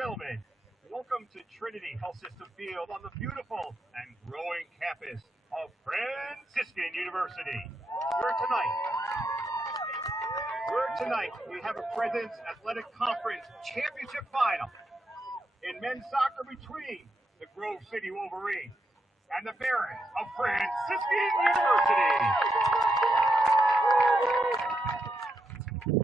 gentlemen, welcome to Trinity Health System Field on the beautiful and growing campus of Franciscan University. Where tonight we have a President's Athletic Conference Championship Final in men's soccer between the Grove City Wolverines and the Barons of Franciscan University.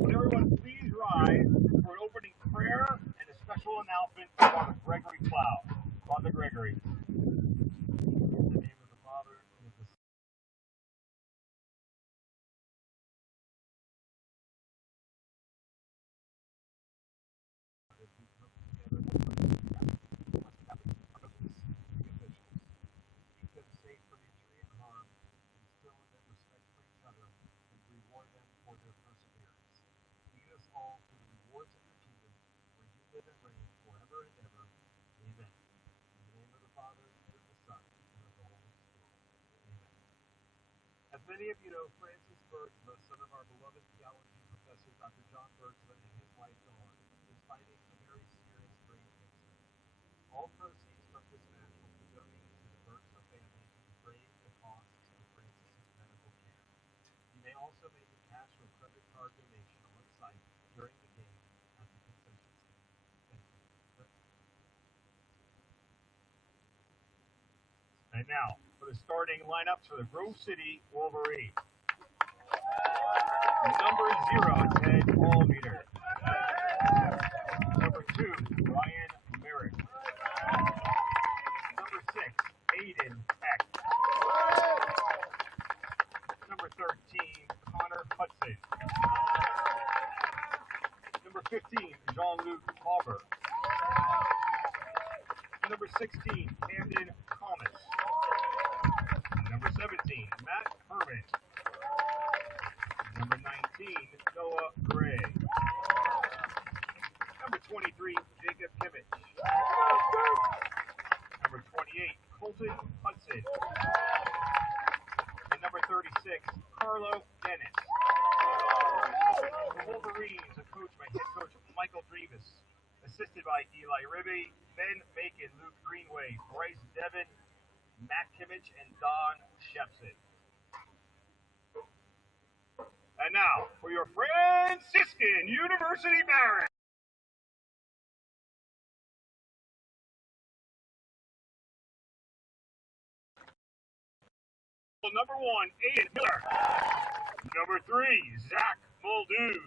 Would everyone please rise for an opening prayer and a special announcement from Father Gregory Cloud. Father Gregory. In the name of the Father, and of the Son. As we come together, we must have the officials, keep them safe from injury and harm, instill in them respect for each other, and reward them for their perseverance. Lead us all to the rewards of your kingdom, where you live and reign forever and ever. Amen. In the name of the Father, and of the Son, and of the Holy Spirit. Amen. As many of you know, Francis Bergsma, son of our beloved theology professor, Dr. John Bergsma, and his wife Dawn, is fighting a very serious brain cancer. All proceeds from this match will be donated to the Bergsma family to defray the costs of Francis's medical care. You may also make a cash or credit card donation on site during the game at the concession stand. Thank you. And now, for the starting lineups for the Grove City Wolverines. Number 0, Ted Allmeter. Number 2, Ryan Merrick. Number 6, Aiden Peck. Number 13, Connor Hudson. Number 15, Jean-Luc Hauber. Number 16, Camden Thomas. Number 17, Matt Herman. Number 19, Noah Gray. Number 23, Jacob Kimmich. Number 28, Colton Hudson. And number 36, Carlo Dennis. The Wolverines are coached by head coach Michael Drevis, assisted by Eli Ribby, Ben Macon, Luke Greenway, Bryce Devon, Matt Kimmich, and Don Shepson. And now, for your Franciscan University Barons. Number 1, Aiden Miller. Number 3, Zach Muldoon.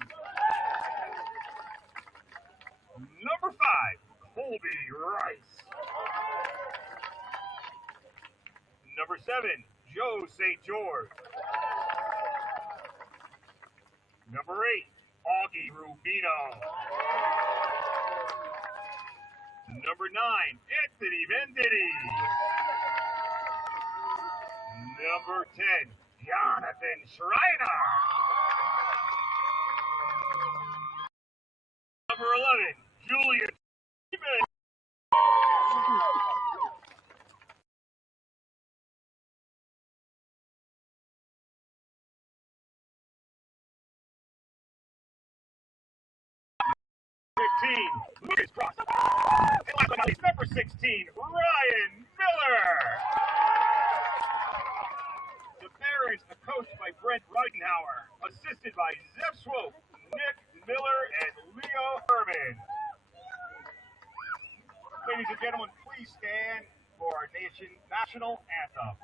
Number 5, Colby Rice. Number 7, Joe St. George. Number 8, Augie Rubino. Number 9, Anthony Venditti. Number 10, Jonathan Schreiner. Number 11, Julian Freeman. Lucas Cross. And last but not least, number 16, Ryan Miller. The Barons are coached by Brent Reidenhauer, assisted by Zeb Swope, Nick Miller, and Leo Herman. Ladies and gentlemen, please stand for our national anthem.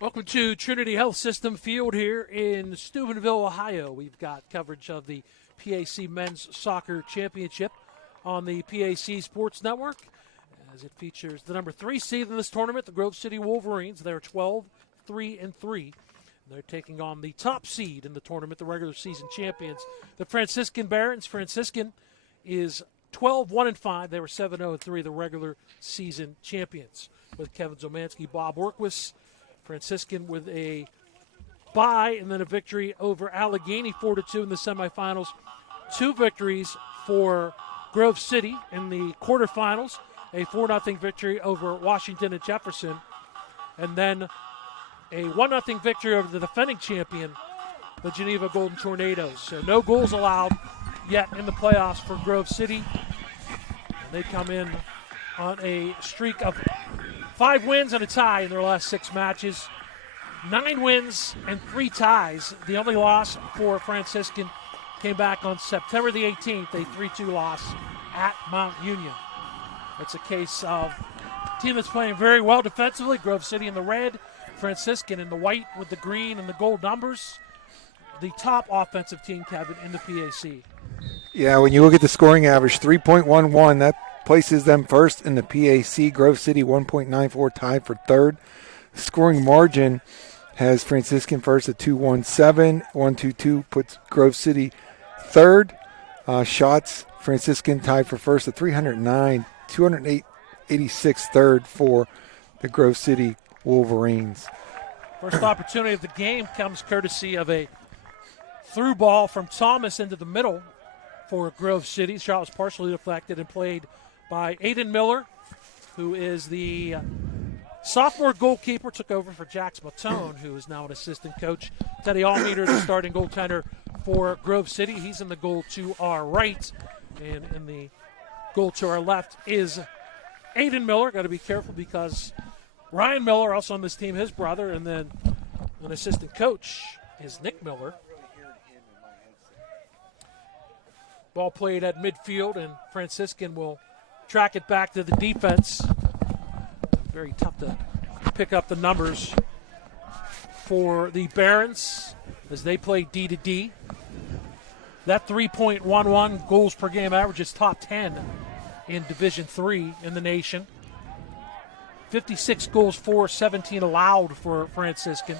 Welcome to Trinity Health System Field here in Steubenville, Ohio. We've got coverage of the PAC Men's Soccer Championship on the PAC Sports Network as it features the number 3 seed in this tournament, the Grove City Wolverines. They're 12-3-3. They're taking on the top seed in the tournament, the regular season champions, the Franciscan Barons. Franciscan is 12-1-5. They were 7-0-3, the regular season champions, with Kevin Zomanski, Bob Workwis. Franciscan with a bye and then a victory over Allegheny 4-2 in the semifinals. 2 victories for Grove City in the quarterfinals. A 4-0 victory over Washington and Jefferson. And then a 1-0 victory over the defending champion, the Geneva Golden Tornadoes. So no goals allowed yet in the playoffs for Grove City. And they come in on a streak of 5 wins and a tie in their last 6 matches. 9 wins and 3 ties. The only loss for Franciscan came back on September the 18th, a 3-2 loss at Mount Union. It's a case of a team that's playing very well defensively. Grove City in the red, Franciscan in the white with the green and the gold numbers. The top offensive team, Kevin, in the PAC. Yeah, when you look at the scoring average, 3.11, that places them first in the PAC. Grove City 1.94, tied for third. Scoring margin has Franciscan first at 217. 122 puts Grove City third. Shots, Franciscan tied for first at 309. 286 third for the Grove City Wolverines. First opportunity of the game comes courtesy of a through ball from Thomas into the middle for Grove City. The shot was partially deflected and played by Aiden Miller, who is the sophomore goalkeeper, took over for Jax Matone, who is now an assistant coach. Teddy Allmeter, the starting goaltender for Grove City. He's in the goal to our right, and in the goal to our left is Aiden Miller. Got to be careful because Ryan Miller, also on this team, his brother, and then an assistant coach is Nick Miller. Ball played at midfield, and Franciscan will track it back to the defense. Very tough to pick up the numbers for the Barons as they play D to D. That 3.11 goals per game average is top 10 in Division III in the nation. 56 goals for, 17 allowed for Franciscan.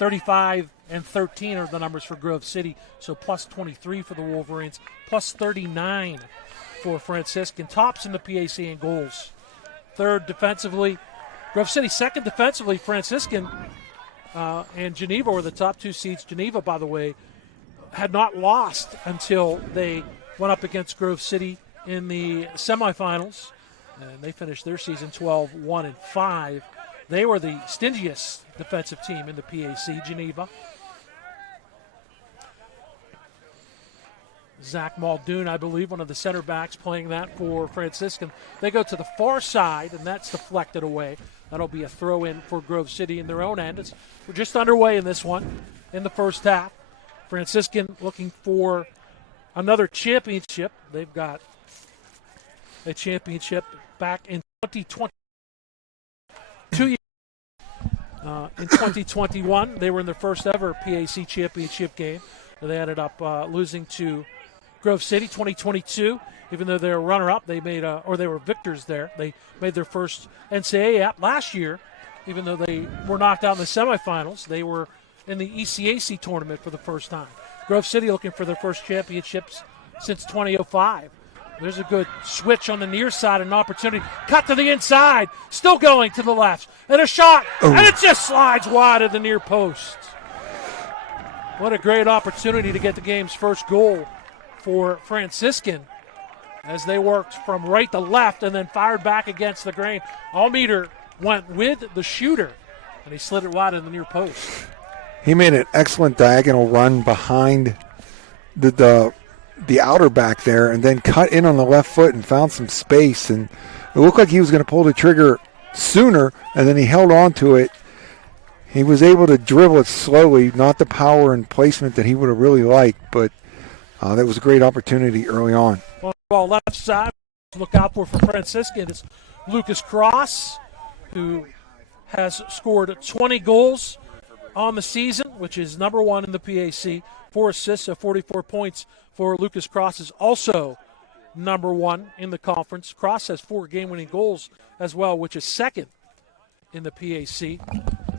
35 and 13 are the numbers for Grove City, so plus 23 for the Wolverines, plus 39 for Franciscan. Tops in the PAC in goals. Third defensively, Grove City second defensively. Franciscan and Geneva were the top 2 seeds. Geneva, by the way, had not lost until they went up against Grove City in the semifinals, and they finished their season 12-1-5. They were the stingiest defensive team in the PAC, Geneva. Zach Muldoon, I believe, one of the center backs playing that for Franciscan. They go to the far side, and that's deflected away. That'll be a throw-in for Grove City in their own end. We're just underway in this one in the first half. Franciscan looking for another championship. They've got a championship back in 2020. 2 years in 2021, they were in their first ever PAC championship game. They ended up losing to Grove City. 2022, even though they were runner-up, they were victors there. They made their first NCAA app last year, even though they were knocked out in the semifinals. They were in the ECAC tournament for the first time. Grove City looking for their first championships since 2005. There's a good switch on the near side, an opportunity. Cut to the inside, still going to the left. And a shot, and it just slides wide of the near post. What a great opportunity to get the game's first goal for Franciscan as they worked from right to left and then fired back against the grain. Allmeter went with the shooter, and he slid it wide of the near post. He made an excellent diagonal run behind the outer back there and then cut in on the left foot and found some space. And it looked like he was going to pull the trigger sooner, and then he held on to it. He was able to dribble it slowly, not the power and placement that he would have really liked, but that was a great opportunity early on. Ball left side, look out for Franciscan. It's Lucas Cross, who has scored 20 goals on the season, which is number one in the PAC. 4 assists, so 44 points for Lucas Cross is also number one in the conference. Cross has 4 game-winning goals as well, which is second in the PAC.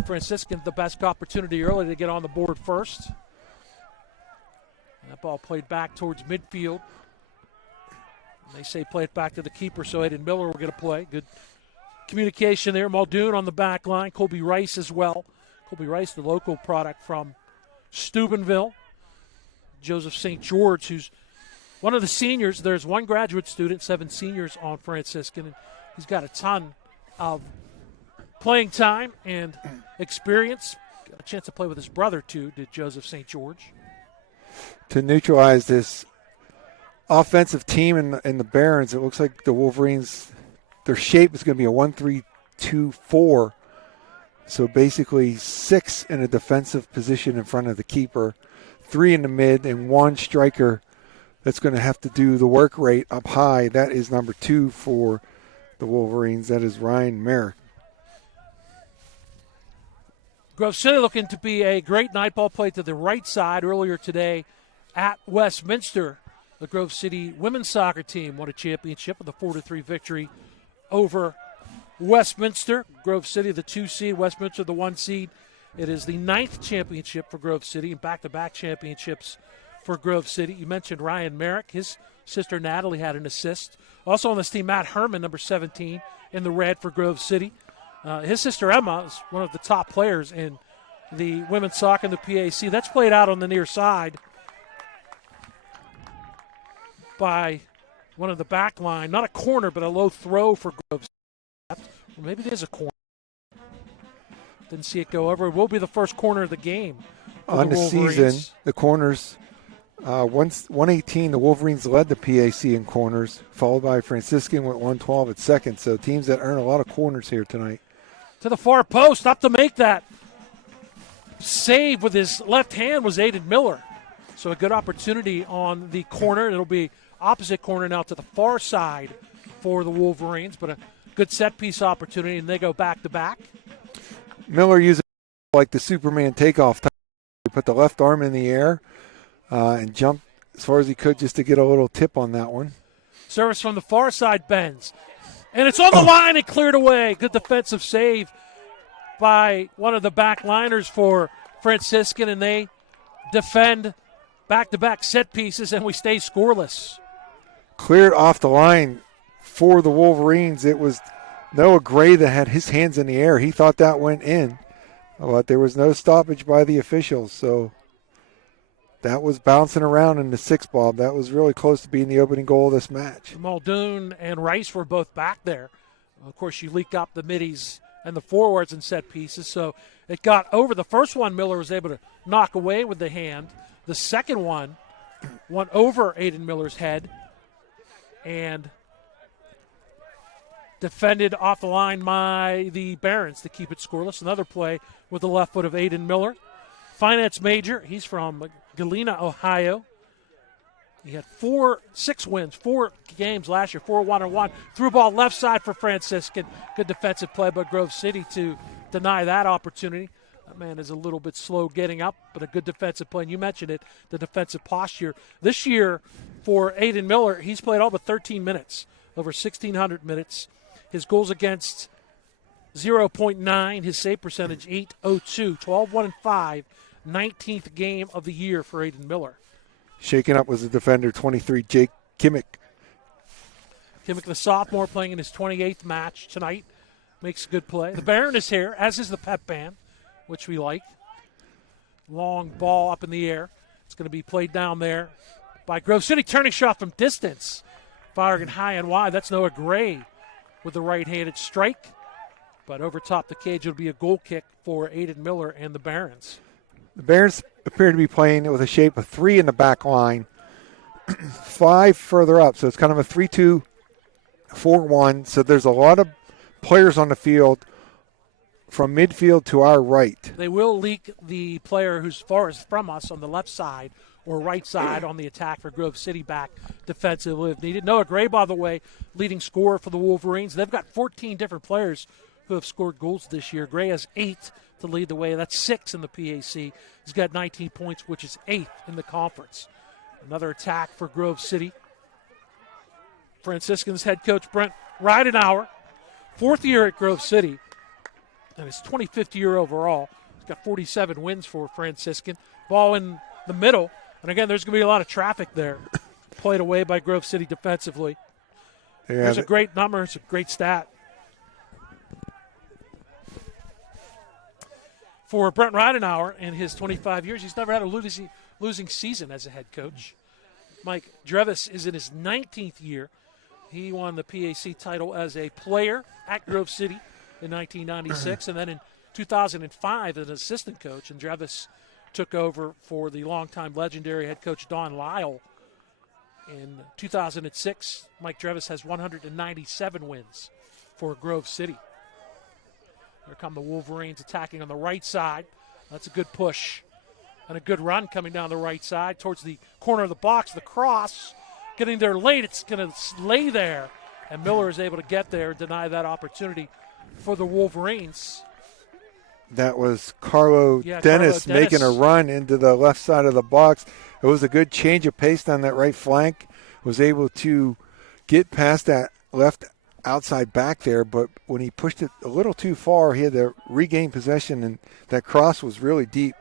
Franciscan, the best opportunity early to get on the board first. That ball played back towards midfield. They say play it back to the keeper, so Aiden Miller will get a play. Good communication there. Muldoon on the back line. Colby Rice as well. Colby Rice, the local product from Steubenville. Joseph St. George, who's one of the seniors. There's 1 graduate student, 7 seniors on Franciscan, and he's got a ton of playing time and experience. Got a chance to play with his brother, too, did Joseph St. George. To neutralize this offensive team in the Barons, it looks like the Wolverines, their shape is going to be a 1-3-2-4. So basically 6 in a defensive position in front of the keeper, 3 in the mid, and 1 striker that's going to have to do the work rate up high. That is number 2 for the Wolverines. That is Ryan Merrick. Grove City looking to be a great night. Ball played to the right side earlier today at Westminster. The Grove City women's soccer team won a championship with a 4-3 victory over Westminster. Grove City, the 2 seed, Westminster, the 1 seed. It is the 9th championship for Grove City and back-to-back championships for Grove City. You mentioned Ryan Merrick. His sister Natalie had an assist. Also on this team, Matt Herman, number 17, in the red for Grove City. His sister Emma is one of the top players in the women's soccer in the PAC. That's played out on the near side by one of the back line. Not a corner, but a low throw for Grove City. Or maybe it is a corner. Didn't see it go over. It will be the first corner of the game. On the season, the corners, 118, the Wolverines led the PAC in corners, followed by Franciscan with 112 at second. So teams that earn a lot of corners here tonight. To the far post, up to make that save with his left hand was Aiden Miller. So a good opportunity on the corner. It'll be opposite corner now to the far side for the Wolverines, but a good set-piece opportunity, and they go back-to-back. Miller using like the Superman takeoff time. He put the left arm in the air and jumped as far as he could just to get a little tip on that one. Service from the far side bends. And it's on the line and cleared away. Good defensive save by one of the back liners for Franciscan, and they defend back-to-back set pieces, and we stay scoreless. Cleared off the line for the Wolverines. It was Noah Gray that had his hands in the air. He thought that went in, but there was no stoppage by the officials. So that was bouncing around in the 6-ball. That was really close to being the opening goal of this match. Muldoon and Rice were both back there. Of course, you leak up the middies and the forwards and set pieces, so it got over. The first one Miller was able to knock away with the hand. The second one went over Aiden Miller's head and defended off the line by the Barons to keep it scoreless. Another play with the left foot of Aiden Miller. Finance major, he's from Galena, Ohio. He had 6 wins, 4 games last year, 4-1-1. Threw ball left side for Franciscan. Good defensive play by Grove City to deny that opportunity. That man is a little bit slow getting up, but a good defensive play. And you mentioned it, the defensive posture. This year for Aiden Miller, he's played all but 13 minutes, over 1,600 minutes. His goals against 0.9, his save percentage 8.02, 12-1-5, 19th game of the year for Aiden Miller. Shaken up was the defender, 23, Jake Kimmick. Kimmick, the sophomore, playing in his 28th match tonight, makes a good play. The Baron is here, as is the pep band, which we like. Long ball up in the air. It's going to be played down there by Grove City. Turning shot from distance. Firing high and wide. That's Noah Gray with the right-handed strike. But over top the cage, it'll be a goal kick for Aiden Miller and the Barons. The Barons appear to be playing with a shape of 3 in the back line, 5 further up. So it's kind of a 3-2-4-1. So there's a lot of players on the field from midfield to our right. They will leak the player who's farthest from us on the left side or right side on the attack for Grove City back defensively if needed. Noah Gray, by the way, leading scorer for the Wolverines. They've got 14 different players who have scored goals this year. Gray has 8 to lead the way. That's 6 in the PAC. He's got 19 points, which is 8th in the conference. Another attack for Grove City. Franciscans head coach Brent Ridenauer, 4th year at Grove City, and his 25th year overall. He's got 47 wins for Franciscan. Ball in the middle, and again, there's going to be a lot of traffic there. Played away by Grove City defensively. Yeah, There's a great number. It's a great stat. For Brent Ridenauer in his 25 years, he's never had a losing season as a head coach. Mike Drevis is in his 19th year. He won the PAC title as a player at Grove City in 1996, and then in 2005 as an assistant coach. And Drevis took over for the longtime legendary head coach Don Lyle. In 2006, Mike Drevis has 197 wins for Grove City. Here come the Wolverines attacking on the right side. That's a good push and a good run coming down the right side towards the corner of the box. The cross, getting there late. It's going to lay there, and Miller is able to get there and deny that opportunity for the Wolverines. That was Carlo Dennis making a run into the left side of the box. It was a good change of pace down that right flank. Was able to get past that left outside back there, but when he pushed it a little too far, he had to regain possession, and that cross was really deep,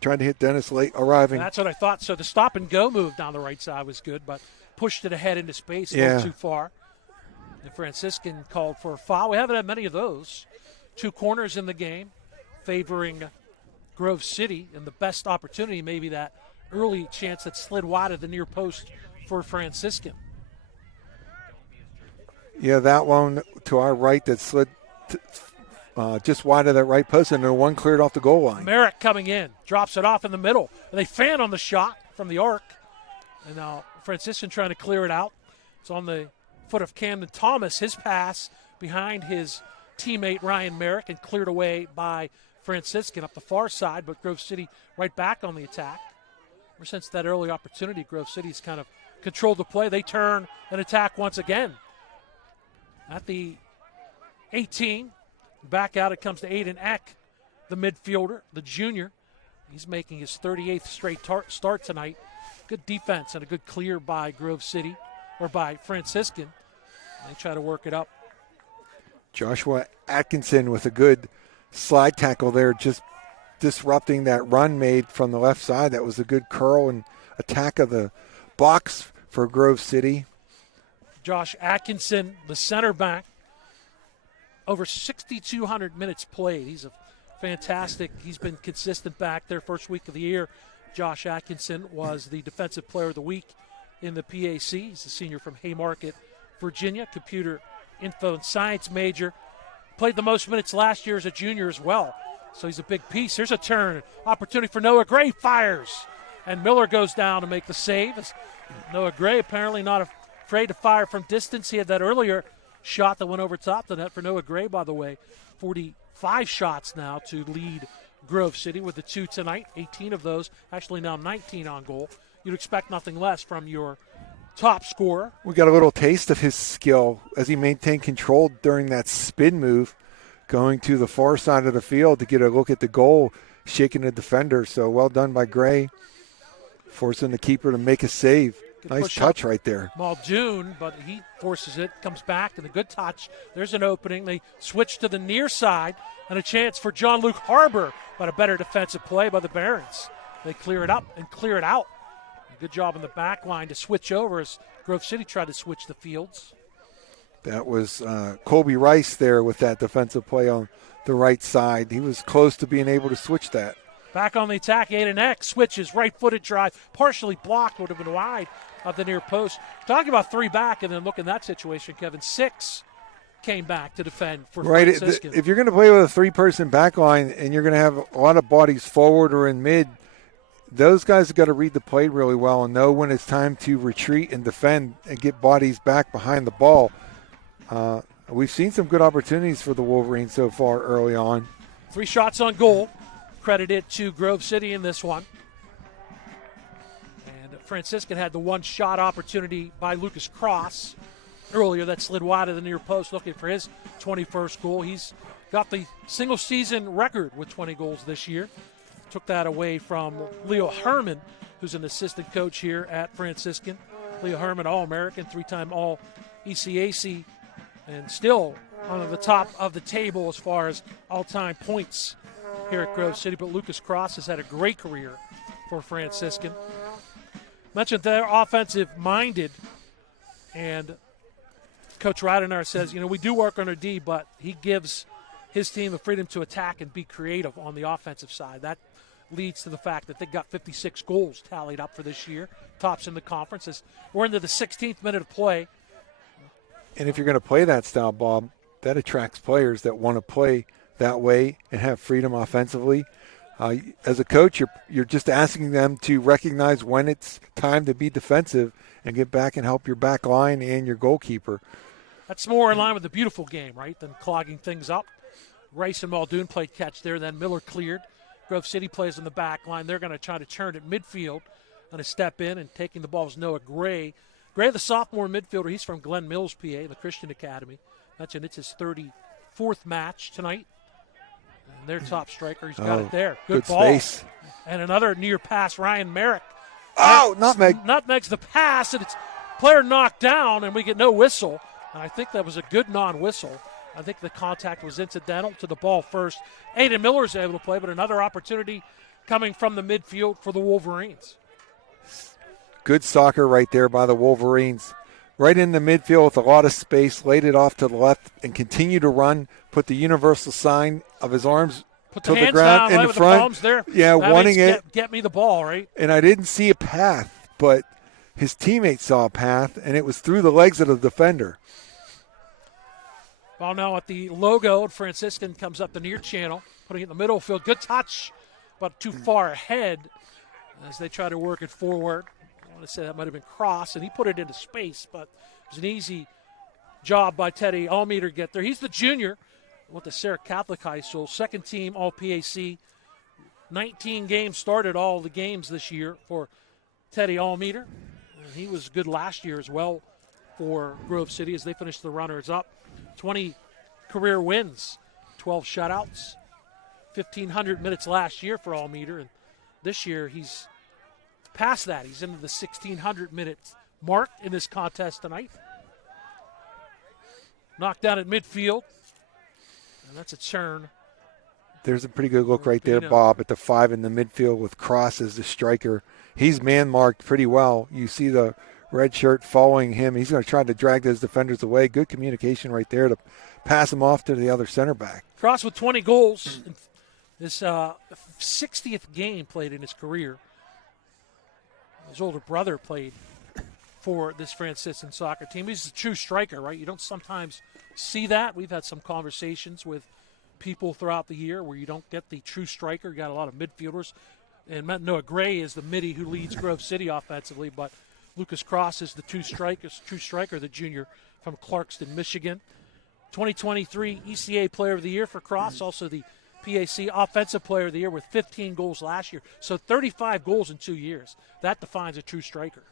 trying to hit Dennis late arriving. That's what I thought. So the stop and go move down the right side was good, but pushed it ahead into space a little too far. And Franciscan called for a foul. We haven't had many of those. 2 corners in the game favoring Grove City, and the best opportunity maybe that early chance that slid wide of the near post for Franciscan. Yeah, that one to our right that slid just wide of that right post, and the one cleared off the goal line. Merrick coming in, drops it off in the middle. And they fan on the shot from the arc. And now Franciscan trying to clear it out. It's on the foot of Camden Thomas. His pass behind his teammate Ryan Merrick and cleared away by Franciscan up the far side, but Grove City right back on the attack. Ever since that early opportunity, Grove City's kind of controlled the play. They turn and attack once again. At the 18, back out it comes to Aiden Eck, the midfielder, the junior. He's making his 38th straight start tonight. Good defense and a good clear by Grove City, or by Franciscan. They try to work it up. Joshua Atkinson with a good slide tackle there, just disrupting that run made from the left side. That was a good curl and attack of the box for Grove City. Josh Atkinson, the center back, over 6,200 minutes played. He's a fantastic. He's been consistent back there. First week of the year, Josh Atkinson was the Defensive Player of the Week in the PAC. He's a senior from Haymarket, Virginia, computer info and science major. Played the most minutes last year as a junior as well. So he's a big piece. Here's a turn. Opportunity for Noah Gray. Fires. And Miller goes down to make the save. Noah Gray apparently not afraid to fire from distance. He had that earlier shot that went over top the net for Noah Gray, by the way. 45 shots now to lead Grove City with the 2 tonight. 18 of those, actually now 19 on goal. You'd expect nothing less from your top scorer. We got a little taste of his skill as he maintained control during that spin move, going to the far side of the field to get a look at the goal, shaking the defender. So well done by Gray, forcing the keeper to make a save. Nice touch right there. Muldoon, but he forces it, comes back, and a good touch. There's an opening. They switch to the near side, and a chance for John Luke Harbor, but a better defensive play by the Barons. They clear it up and clear it out. Good job on the back line to switch over as Grove City tried to switch the fields. That was Colby Rice there with that defensive play on the right side. He was close to being able to switch that. Back on the attack, Aiden Eck switches, right-footed drive, partially blocked, would have been wide of the near post. Talking about 3 back, and then look in that situation, Kevin, 6 came back to defend for Franciscan. If you're going to play with a 3-person back line and you're going to have a lot of bodies forward or in mid, those guys have got to read the play really well and know when it's time to retreat and defend and get bodies back behind the ball. We've seen some good opportunities for the Wolverines so far early on. 3 shots on goal. Credited to Grove City in this one. And Franciscan had the 1-shot opportunity by Lucas Cross earlier that slid wide of the near post, looking for his 21st goal. He's got the single-season record with 20 goals this year. Took that away from Leo Herman, who's an assistant coach here at Franciscan. Leo Herman, All-American, 3-time All-ECAC, and still on the top of the table as far as all-time points here at Grove City. But Lucas Cross has had a great career for Franciscan. Mentioned they're offensive-minded, and Coach Ridenar says, we do work on our D, but he gives his team the freedom to attack and be creative on the offensive side. That leads to the fact that they got 56 goals tallied up for this year, tops in the conference. As we're into the 16th minute of play. And if you're going to play that style, Bob, that attracts players that want to play that way and have freedom offensively. As a coach, you're just asking them to recognize when it's time to be defensive and get back and help your back line and your goalkeeper. That's more in line with the beautiful game, right, than clogging things up. Rice and Muldoon played catch there, then Miller cleared. Grove City plays on the back line. They're going to try to turn it midfield. Going to step in, and taking the ball is Noah Gray. Gray, the sophomore midfielder, he's from Glen Mills, PA, the Christian Academy. Mentioned it's his 34th match tonight. And their top striker, he's got it there. Good ball. Space. And another near pass, Ryan Merrick. Nutmeg. Nutmeg's the pass, and it's player knocked down, and we get no whistle. And I think that was a good non-whistle. I think the contact was incidental to the ball first. Aiden Miller's able to play, but another opportunity coming from the midfield for the Wolverines. Good soccer right there by the Wolverines. Right in the midfield with a lot of space, laid it off to the left and continue to run, put the universal sign of his arms to the ground in the front. There. Yeah, that wanting it. Get me the ball, right? And I didn't see a path, but his teammate saw a path, and it was through the legs of the defender. Well, now at the logo, Franciscan comes up the near channel, putting it in the middle field. Good touch, but too far ahead as they try to work it forward. I want to say that might have been Cross, and he put it into space, but it was an easy job by Teddy Almeter to get there. He's the junior, went to Sarah Catholic High School, second team All-PAC. 19 games started all the games this year for Teddy Almeter. And he was good last year as well for Grove City as they finished the runners-up. 20 career wins, 12 shutouts, 1,500 minutes last year for Almeter, and this year he's past that. He's into the 1,600-minute mark in this contest tonight. Knocked down at midfield, and that's a turn. There's a pretty good look right there, Bob, at the 5 in the midfield with Cross as the striker. He's man-marked pretty well. You see the red shirt following him. He's going to try to drag those defenders away. Good communication right there to pass him off to the other center back. Cross with 20 goals. This 60th game played in his career. His older brother played for this Franciscan soccer team. He's a true striker, right? You don't sometimes see that. We've had some conversations with people throughout the year where you don't get the true striker. You got a lot of midfielders. And Noah Gray is the midi who leads Grove City offensively, but Lucas Cross is the true striker, the junior from Clarkston, Michigan. 2023 ECA Player of the Year for Cross, also the PAC Offensive Player of the Year with 15 goals last year. So 35 goals in 2 years. That defines a true striker.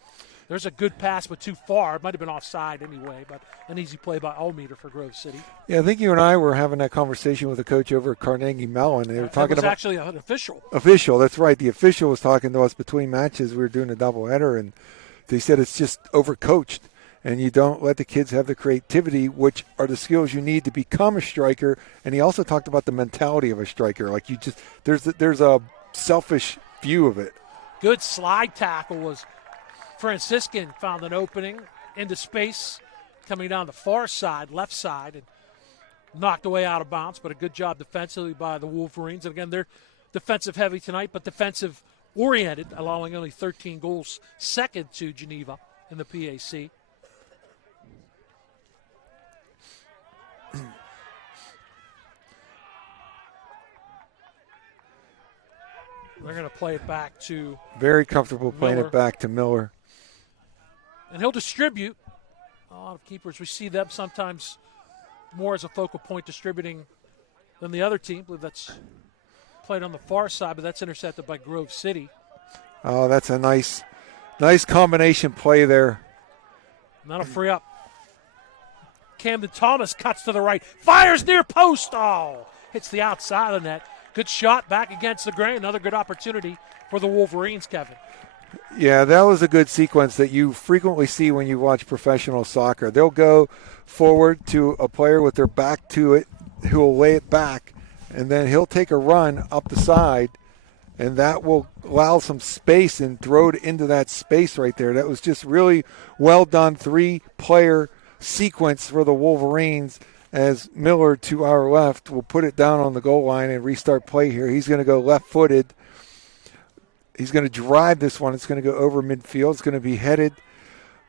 There's a good pass, but too far. It might have been offside anyway, but an easy play by Almeter for Grove City. Yeah, I think you and I were having that conversation with the coach over at Carnegie Mellon. They were talking about actually an official. Official, that's right. The official was talking to us between matches. We were doing a doubleheader, and they said it's just overcoached, and you don't let the kids have the creativity, which are the skills you need to become a striker. And he also talked about the mentality of a striker. Like you just there's a selfish view of it. Good slide tackle was Franciscan, found an opening into space coming down the far side, left side, and knocked away out of bounds. But a good job defensively by the Wolverines. And again, they're defensive heavy tonight, but defensive oriented, allowing only 13 goals, second to Geneva in the PAC. They're going to play it back to Very comfortable playing Miller. it back to Miller. And he'll distribute. A lot of keepers, we see them sometimes more as a focal point distributing than the other team. I believe that's played on the far side, but that's intercepted by Grove City. Oh, that's a nice combination play there. And that'll free up Camden Thomas cuts to the right, fires near post. Oh, hits the outside of the net. Good shot back against the grain. Another good opportunity for the Wolverines, Kevin. Yeah, that was a good sequence that you frequently see when you watch professional soccer. They'll go forward to a player with their back to it who will lay it back, and then he'll take a run up the side, and that will allow some space and throw it into that space right there. That was just really well done 3-player sequence for the Wolverines as Miller to our left will put it down on the goal line and restart play here. He's going to go left-footed. He's going to drive this one. It's going to go over midfield. It's going to be headed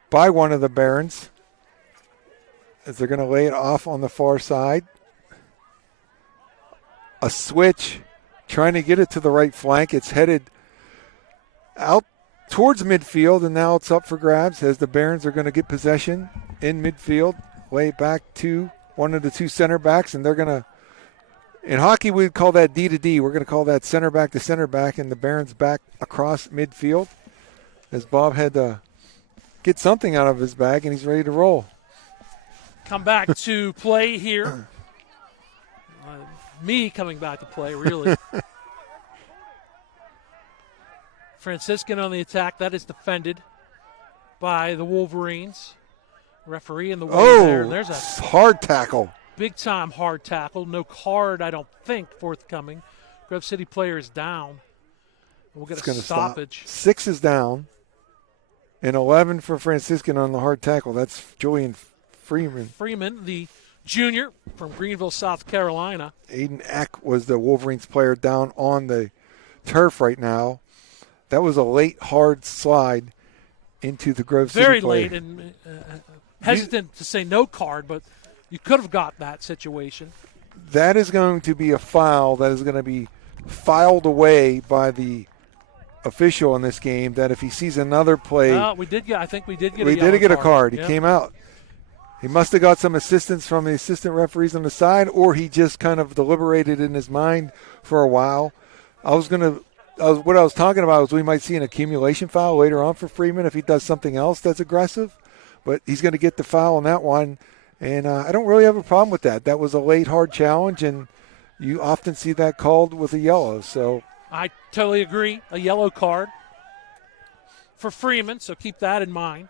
by one of the Barons as they're going to lay it off on the far side. A switch, trying to get it to the right flank. It's headed out towards midfield, and now it's up for grabs as the Barons are going to get possession in midfield, lay it back to one of the 2 center backs, and they're going to, in hockey we'd call that D to D. We're going to call that center back to center back, and the Barons back across midfield as Bob had to get something out of his bag, and he's ready to roll. Come back to play here. Me coming back to play, really. Franciscan on the attack. That is defended by the Wolverines. Referee in the way there. And there's a hard tackle. Big-time hard tackle. No card, I don't think, forthcoming. Grove City player is down. We'll get a stoppage. 6 is down. And 11 for Franciscan on the hard tackle. That's Julian Freeman. Freeman, the junior from Greenville, South Carolina. Aiden Eck was the Wolverines player down on the turf right now. That was a late, hard slide into the Grove City Very player. late, and hesitant to say no card, but you could have got that situation. That is going to be a foul that is going to be filed away by the official in this game, that if he sees another play. I think we did get a yellow did get a card. He Yep. came out. He must have got some assistance from the assistant referees on the side, or he just kind of deliberated in his mind for a while. What I was talking about was we might see an accumulation foul later on for Freeman if he does something else that's aggressive. But he's going to get the foul on that one, and I don't really have a problem with that. That was a late, hard challenge, and you often see that called with a yellow. So I totally agree. A yellow card for Freeman, so keep that in mind.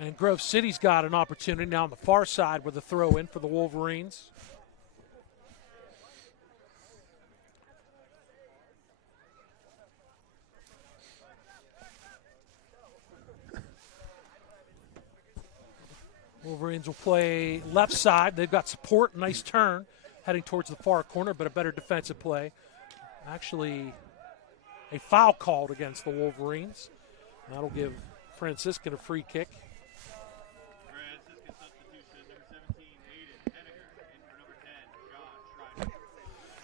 And Grove City's got an opportunity now on the far side with a throw-in for the Wolverines. Wolverines will play left side. They've got support, nice turn, heading towards the far corner, but a better defensive play. Actually, a foul called against the Wolverines. That'll give Franciscan a free kick.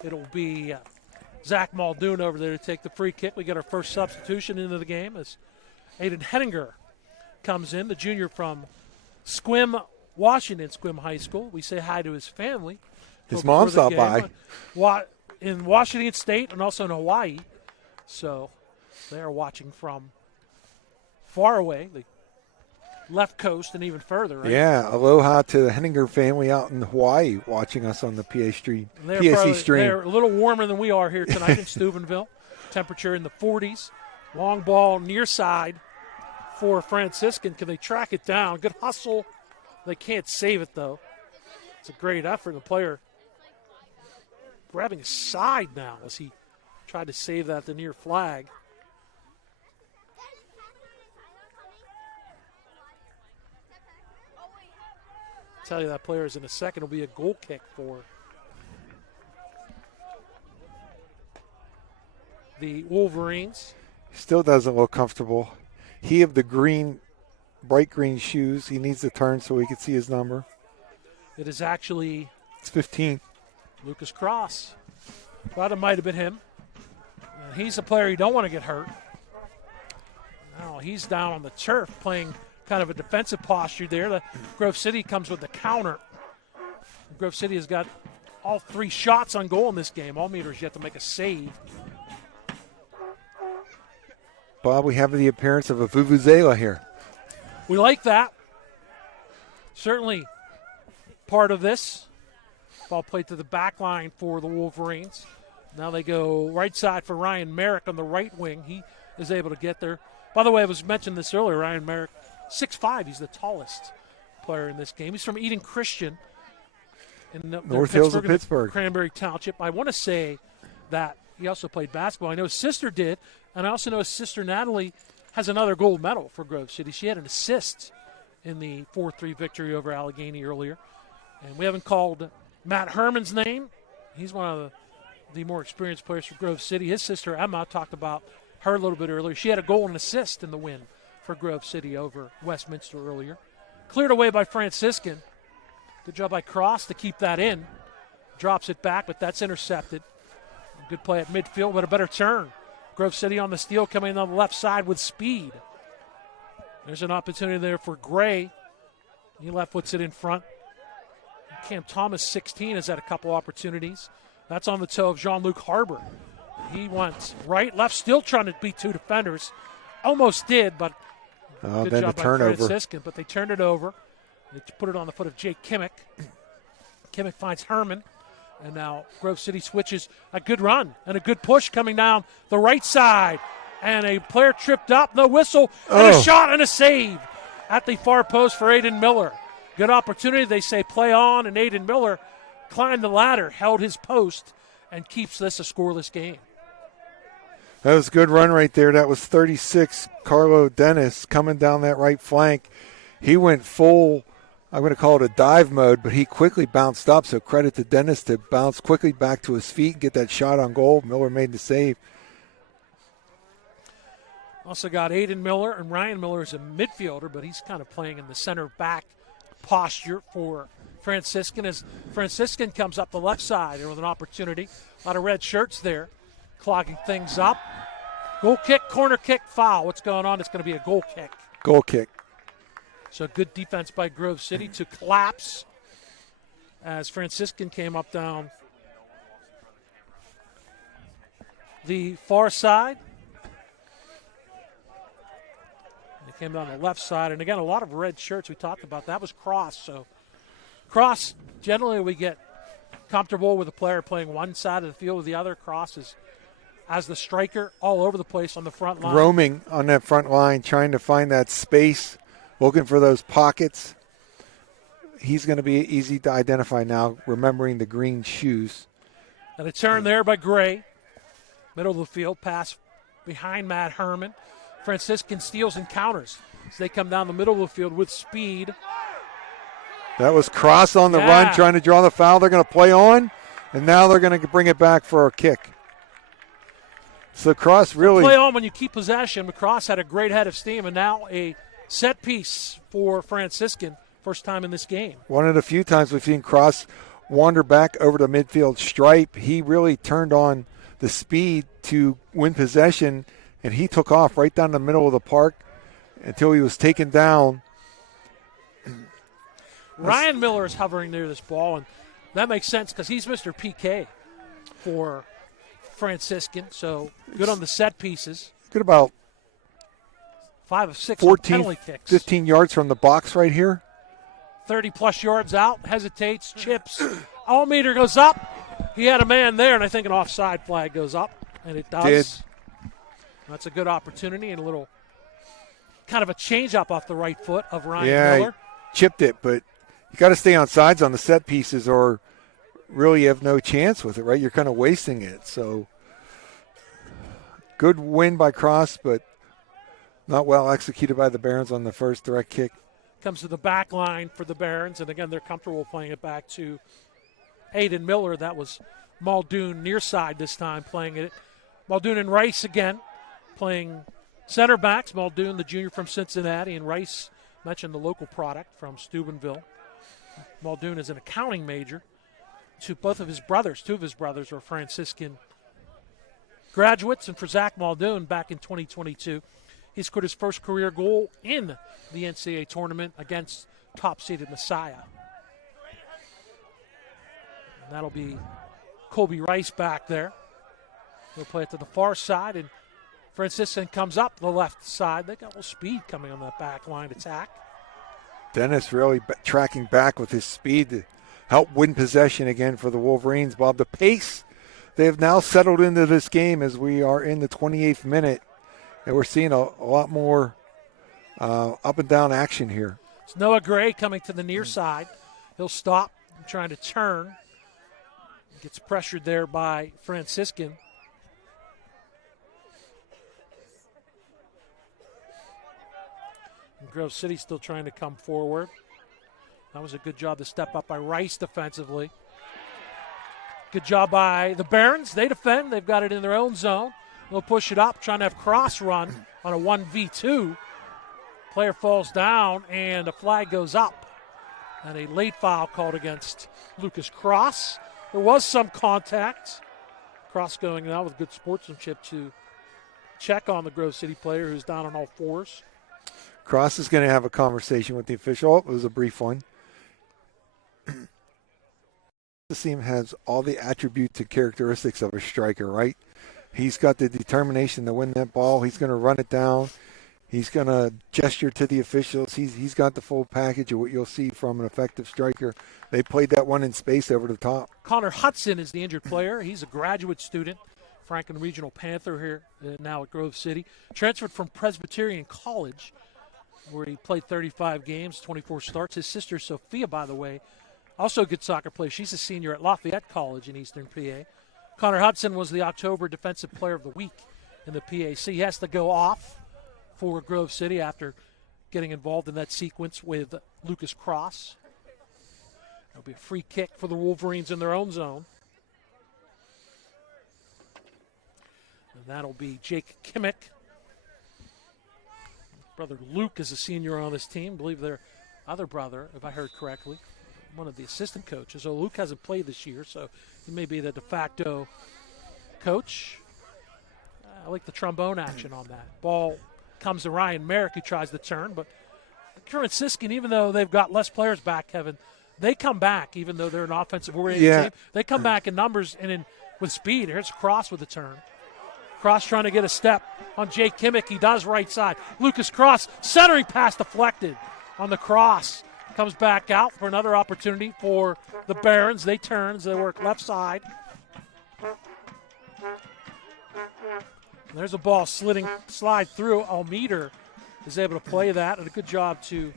It'll be Zach Muldoon over there to take the free kick. We got our first substitution into the game as Aiden Hettinger comes in, the junior from Sequim, Washington, Sequim High School. We say hi to his family. His mom stopped by. In Washington State and also in Hawaii. So they are watching from far away, the left coast and even further. Right? Yeah, aloha to the Henninger family out in Hawaii watching us on the PAC stream. They're a little warmer than we are here tonight in Steubenville. Temperature in the 40s. Long ball near side for Franciscan. Can they track it down? Good hustle. They can't save it, though. It's a great effort. The player grabbing his side now as he tried to save that at the near flag. Tell you that player is in a second. Will be a goal kick for the Wolverines. Still doesn't look comfortable. He of the green, bright green shoes. He needs to turn so we can see his number. It is actually... It's 15. Lucas Cross. Thought it might have been him. He's a player you don't want to get hurt. Now he's down on the turf playing kind of a defensive posture there. The Grove City comes with the counter. Grove City has got all 3 shots on goal in this game. All meters yet to make a save. Bob, we have the appearance of a Vuvuzela here. We like that. certainly part of this. Ball played to the back line for the Wolverines. Now they go right side for Ryan Merrick on the right wing. He is able to get there. By the way, I was mentioned this earlier, Ryan Merrick, 6'5". He's the tallest player in this game. He's from Eden Christian in North Hills of Pittsburgh. Cranberry Township. I want to say that he also played basketball. I know his sister did, and I also know his sister Natalie has another gold medal for Grove City. She had an assist in the 4-3 victory over Allegheny earlier. And we haven't called Matt Herman's name. He's one of the more experienced players for Grove City. His sister Emma, talked about her a little bit earlier. She had a goal and an assist in the win for Grove City over Westminster earlier. Cleared away by Franciscan. Good job by Cross to keep that in. Drops it back, but that's intercepted. Good play at midfield, but a better turn. Grove City on the steal, coming in on the left side with speed. There's an opportunity there for Gray. He left puts it in front. Cam Thomas, 16, has had a couple opportunities. That's on the toe of Jean-Luc Harbor. He went right, left, still trying to beat two defenders. Almost did, but good job by Franciscan. But they turned it over. They put it on the foot of Jake Kimmick. Kimmick finds Herman. And now Grove City switches. A good run and a good push coming down the right side. And a player tripped up, no whistle, and a shot and a save at the far post for Aiden Miller. Good opportunity. They say play on, and Aiden Miller climbed the ladder, held his post, and keeps this a scoreless game. That was a good run right there. That was 36, Carlo Dennis, coming down that right flank. He went full, I'm going to call it a dive mode, but he quickly bounced up, so credit to Dennis to bounce quickly back to his feet and get that shot on goal. Miller made the save. Also got Aiden Miller, and Ryan Miller is a midfielder, but he's kind of playing in the center back posture for Franciscan as Franciscan comes up the left side and with an opportunity. A lot of red shirts there, clogging things up. Goal kick, corner kick, foul. What's going on? It's going to be a goal kick. Goal kick. So good defense by Grove City to collapse as Franciscan came up down the far side. They came down the left side. And again, a lot of red shirts we talked about. That was Cross. So Cross, generally we get comfortable with a player playing one side of the field or the other. Cross is as the striker all over the place on the front line. Roaming on that front line, trying to find that space, looking for those pockets. He's going to be easy to identify now, remembering the green shoes. And a turn there by Gray. Middle of the field, pass behind Matt Herman. Franciscan steals and counters as they come down the middle of the field with speed. That was Cross on the run, trying to draw the foul. They're going to play on, and now they're going to bring it back for a kick. So Cross really play on when you keep possession. But Cross had a great head of steam, and now a set piece for Franciscan. First time in this game. One of the few times we've seen Cross wander back over the midfield stripe. He really turned on the speed to win possession, and he took off right down the middle of the park until he was taken down. Ryan Miller is hovering near this ball, and that makes sense because he's Mr. PK for Franciscan. So good on the set pieces. Good about 5 of 6 14, on penalty kicks. 15 yards from the box right here. 30-plus yards out, hesitates, chips. All meter goes up. He had a man there, and I think an offside flag goes up, and it does. That's a good opportunity and a little kind of a change-up off the right foot of Ryan Miller. He chipped it, but you got to stay on sides on the set pieces or really you have no chance with it, right? You're kind of wasting it. So good win by Cross, but not well executed by the Barons on the first direct kick. Comes to the back line for the Barons, and again, they're comfortable playing it back to Aiden Miller. That was Muldoon near side this time playing it. Muldoon and Rice again playing center backs. Muldoon, the junior from Cincinnati, and Rice, mentioned the local product from Steubenville. Muldoon is an accounting major. Two of his brothers were Franciscan graduates, and for Zach Muldoon back in 2022, he scored his first career goal in the NCAA tournament against top-seeded Messiah. And that'll be Colby Rice back there. He'll play it to the far side, and Franciscan comes up the left side. They got a little speed coming on that back line attack. Dennis really tracking back with his speed to help win possession again for the Wolverines. Bob, the pace, they have now settled into this game as we are in the 28th minute, and we're seeing a lot more up and down action here. It's Noah Gray coming to the near side. He'll stop, trying to turn. Gets pressured there by Franciscan. And Grove City still trying to come forward. That was a good job to step up by Rice defensively. Good job by the Barons. They defend. They've got it in their own zone. They'll push it up, trying to have cross run on a 1v2. Player falls down, and a flag goes up. And a late foul called against Lucas Cross. There was some contact. Cross going now with good sportsmanship to check on the Grove City player who's down on all fours. Cross is going to have a conversation with the official. It was a brief one. This team has all the attributes and characteristics of a striker, right? He's got the determination to win that ball. He's going to run it down. He's going to gesture to the officials. He's got the full package of what you'll see from an effective striker. They played that one in space over the top. Connor Hudson is the injured player. He's a graduate student, Franklin Regional Panther here now at Grove City. Transferred from Presbyterian College, where he played 35 games, 24 starts. His sister Sophia, by the way, also a good soccer player. She's a senior at Lafayette College in Eastern PA. Connor Hudson was the October Defensive Player of the Week in the PAC. He has to go off for Grove City after getting involved in that sequence with Lucas Cross. It'll be a free kick for the Wolverines in their own zone. And that'll be Jake Kimmick. Brother Luke is a senior on this team. I believe their other brother, if I heard correctly, one of the assistant coaches. So Luke hasn't played this year, so he may be the de facto coach. I like the trombone action on that. Ball comes to Ryan Merrick, who tries to turn, but Franciscan, even though they've got less players back, Kevin, they come back, even though they're an offensive-oriented team. They come back in numbers and with speed. Here's Cross with the turn. Cross trying to get a step on Jake Kimmick. He does right side. Lucas Cross, centering pass deflected on the cross. Comes back out for another opportunity for the Barons. They turn as they work left side. There's a ball slide through. Almeida is able to play that, and a good job to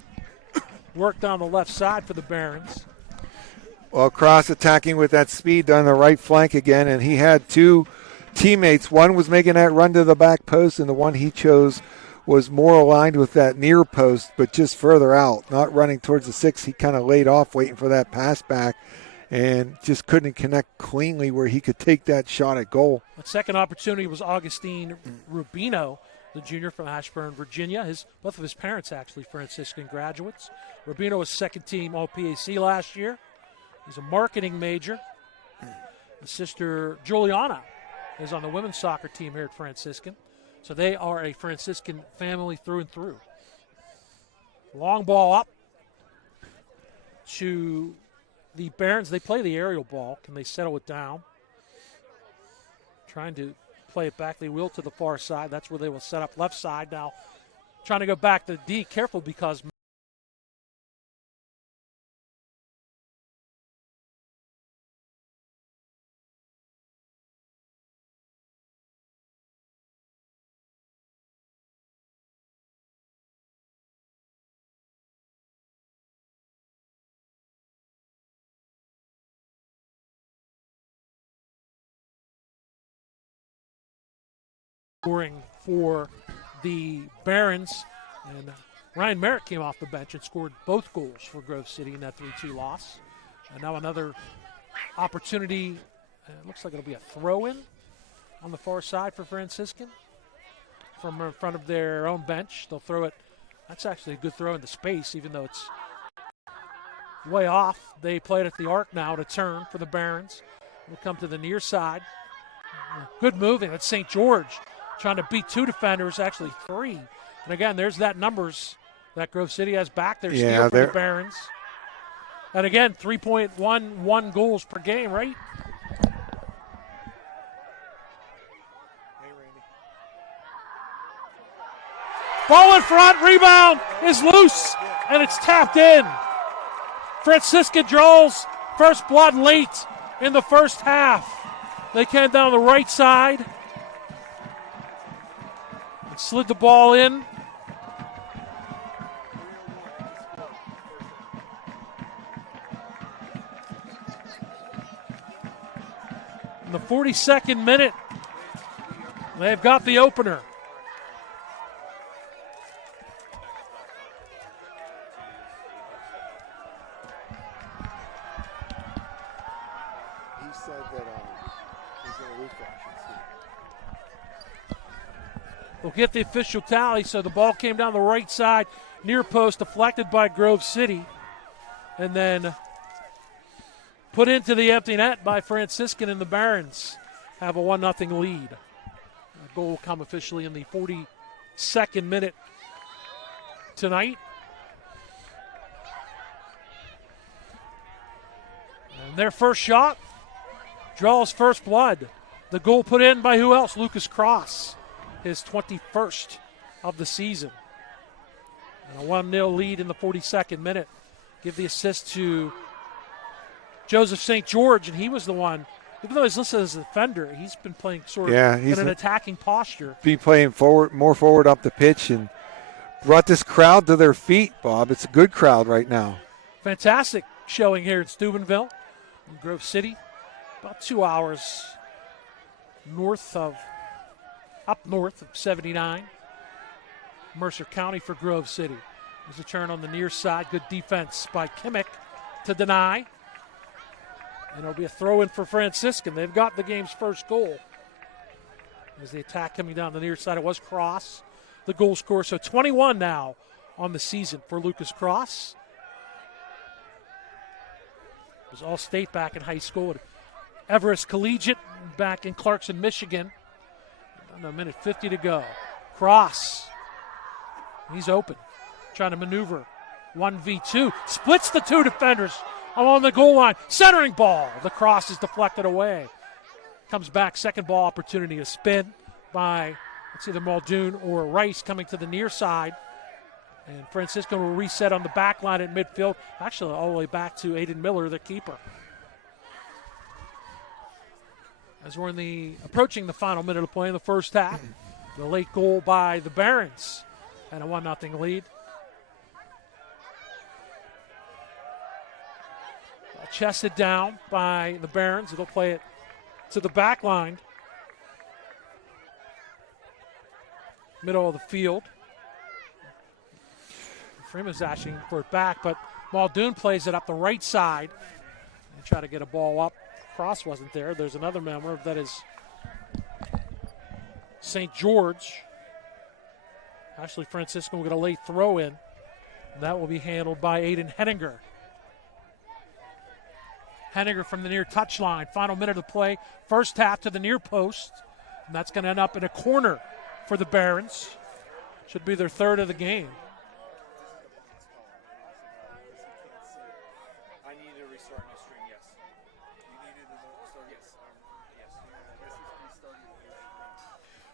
work down the left side for the Barons. Well, Cross attacking with that speed down the right flank again, and he had two teammates. One was making that run to the back post, and the one he chose was more aligned with that near post, but just further out, not running towards the six. He kind of laid off waiting for that pass back and just couldn't connect cleanly where he could take that shot at goal. The second opportunity was Augustine Rubino, the junior from Ashburn, Virginia. Both of his parents actually Franciscan graduates. Rubino was second team All-PAC last year. He's a marketing major. His sister Juliana is on the women's soccer team here at Franciscan. So they are a Franciscan family through and through. Long ball up to the Barons. They play the aerial ball. Can they settle it down? Trying to play it back. They will to the far side. That's where they will set up left side now. Trying to go back to D. Careful because scoring for the Barons. And Ryan Merritt came off the bench and scored both goals for Grove City in that 3-2 loss. And now another opportunity. It looks like it'll be a throw-in on the far side for Franciscan. From in front of their own bench, they'll throw it. That's actually a good throw into space, even though it's way off. They play it at the arc now to turn for the Barons. We'll come to the near side. Good moving. That's St. George trying to beat two defenders, actually three. And again, there's that numbers that Grove City has back there still for the Barons. And again, 3.11 goals per game, right? Ball in front, rebound is loose. and it's tapped in. Franciscan draws first blood late in the first half. They came down the right side and slid the ball in. In the 42nd minute, they've got the opener. He said that he's going to refresh. We'll get the official tally. So the ball came down the right side, near post, deflected by Grove City, and then put into the empty net by Franciscan, and the Barons have a 1-0 lead. The goal will come officially in the 42nd minute tonight. And their first shot draws first blood. The goal put in by who else? Lucas Cross, his 21st of the season. And a 1-0 lead in the 42nd minute. Give the assist to Joseph St. George, and he was the one, even though he's listed as a defender, he's been playing sort of in an attacking posture. Be playing more forward up the pitch, and brought this crowd to their feet, Bob. It's a good crowd right now. Fantastic showing here at Steubenville, in Grove City. About 2 hours up north of 79. Mercer County for Grove City. There's a turn on the near side. Good defense by Kimmick to deny. And it'll be a throw-in for Franciscan. They've got the game's first goal. As the attack coming down the near side, it was Cross, the goal scorer. So 21 now on the season for Lucas Cross. It was All-State back in high school at Everest Collegiate back in Clarkson, Michigan. A minute 50 to go. Cross. He's open. Trying to maneuver. 1v2. Splits the two defenders along the goal line. Centering ball. The cross is deflected away. Comes back. Second ball opportunity. A spin by, it's either Muldoon or Rice coming to the near side. And Francisco will reset on the back line at midfield. Actually, all the way back to Aiden Miller, the keeper. As we're approaching the final minute of play in the first half. The late goal by the Barons and a 1-0 lead. Chested down by the Barons. It'll play it to the back line. Middle of the field. Freeman's ashing for it back, but Muldoon plays it up the right side and try to get a ball up. Cross wasn't there. There's another member that is St. George. Ashley Francisco will get a late throw in. And that will be handled by Aiden Henninger. Henninger from the near touchline. Final minute of play. First half to the near post. And that's going to end up in a corner for the Barons. Should be their third of the game.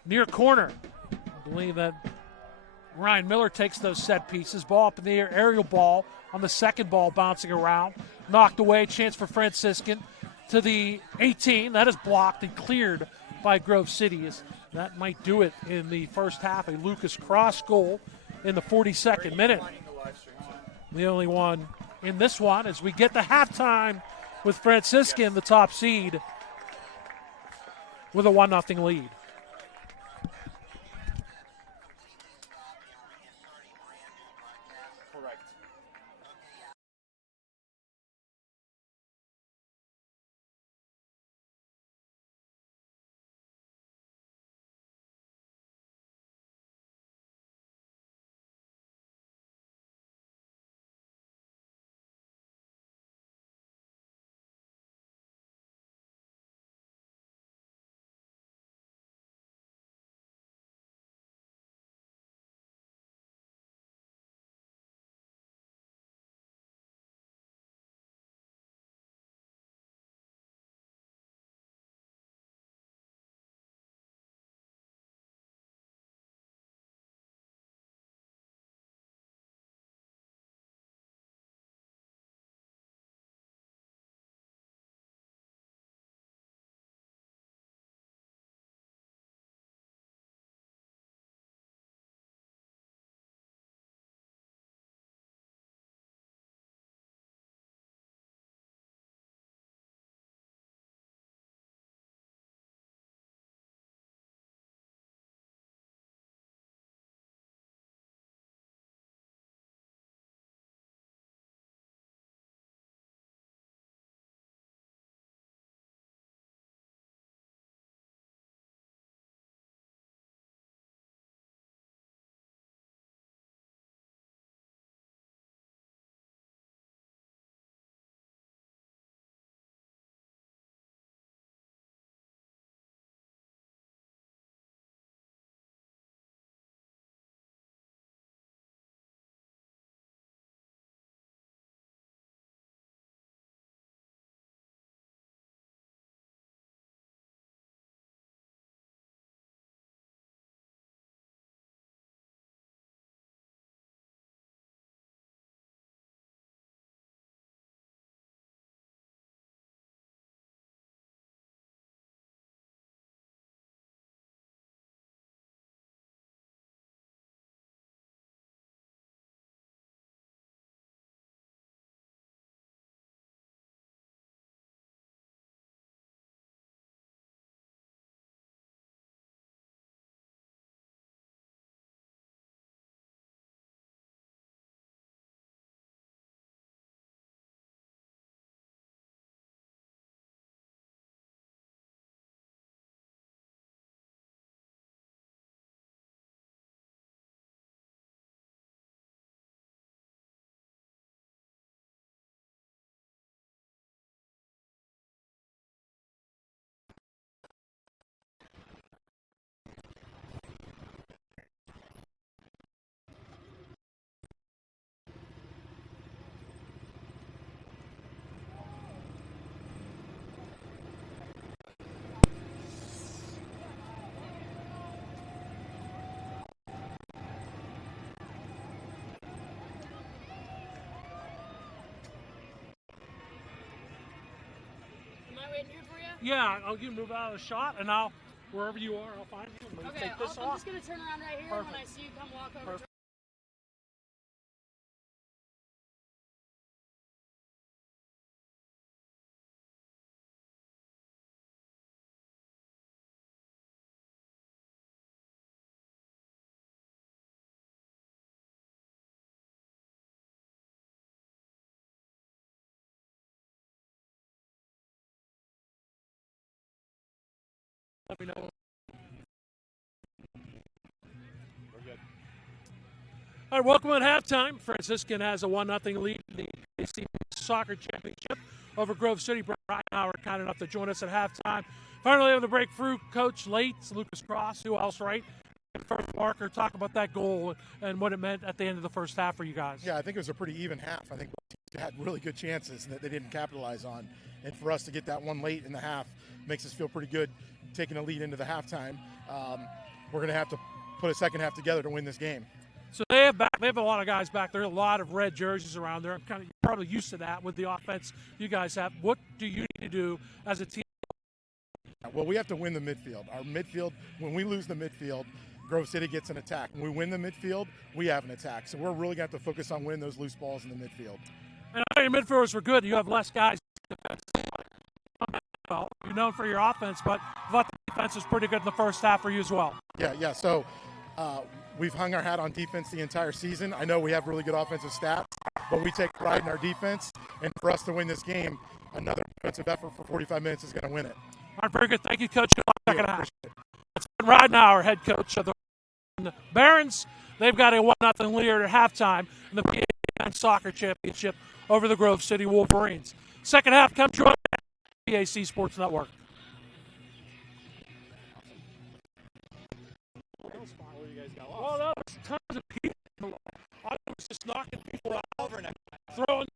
Near corner. I believe that Ryan Miller takes those set pieces. Ball up in the air, aerial ball on the second ball bouncing around. Knocked away, chance for Franciscan to the 18. That is blocked and cleared by Grove City. That might do it in the first half. A Lucas Cross goal in the 42nd minute. The only one in this one as we get the halftime with Franciscan, the top seed, with a 1-0 lead. I wait here for you? Yeah, you move out of the shot, and wherever you are, I'll find you. Okay, take this I'm off. just going to turn around right here, and when I see you come walk over. Let me know. All right, welcome at halftime. Franciscan has a 1-0 lead in the PAC Soccer Championship over Grove City. Brian Howard kind enough to join us at halftime. Finally able to break through. Coach Lates, Lucas Cross, who else, right? First marker, talk about that goal and what it meant at the end of the first half for you guys. Yeah, I think it was a pretty even half. I think we had really good chances that they didn't capitalize on. And for us to get that one late in the half makes us feel pretty good taking a lead into the halftime. We're going to have to put a second half together to win this game. So they have a lot of guys back there, a lot of red jerseys around there. I'm kind of probably used to that with the offense you guys have. What do you need to do as a team? Well, we have to win the midfield. Our midfield, when we lose the midfield, Grove City gets an attack. When we win the midfield, we have an attack. So we're really going to have to focus on winning those loose balls in the midfield. And I know your midfielders were good. You have less guys. Well, you're known for your offense, but I thought the defense was pretty good in the first half for you as well. Yeah. So we've hung our hat on defense the entire season. I know we have really good offensive stats, but we take pride in our defense. And for us to win this game, another defensive effort for 45 minutes is going to win it. All right, very good. Thank you, Coach. Good luck second half. That's been Ridenauer, head coach of the Barons. They've got a 1-0 lead at halftime in the PAC Soccer Championship over the Grove City Wolverines. Second half, come join PAC Sports Network. Well, that was tons of people. I was just knocking people out, throwing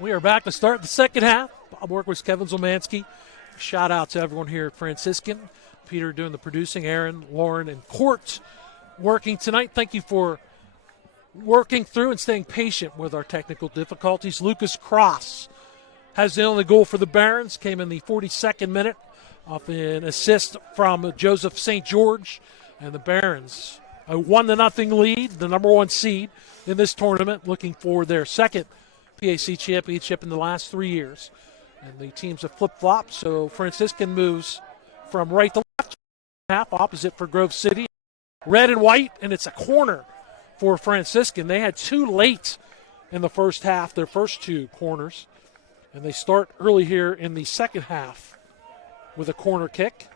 We are back to start the second half. Bob Workwitz, Kevin Zolmanski. Shout out to everyone here at Franciscan. Peter doing the producing, Aaron, Lauren, and Court working tonight. Thank you for working through and staying patient with our technical difficulties. Lucas Cross has the only goal for the Barons. Came in the 42nd minute off an assist from Joseph St. George. And the Barons, a 1-0 lead, the number one seed in this tournament, looking for their second PAC championship in the last 3 years. And the teams have flip-flopped, so Franciscan moves from right to left, half opposite for Grove City. Red and white, and it's a corner for Franciscan. They had two late in the first half, their first two corners. And they start early here in the second half with a corner kick.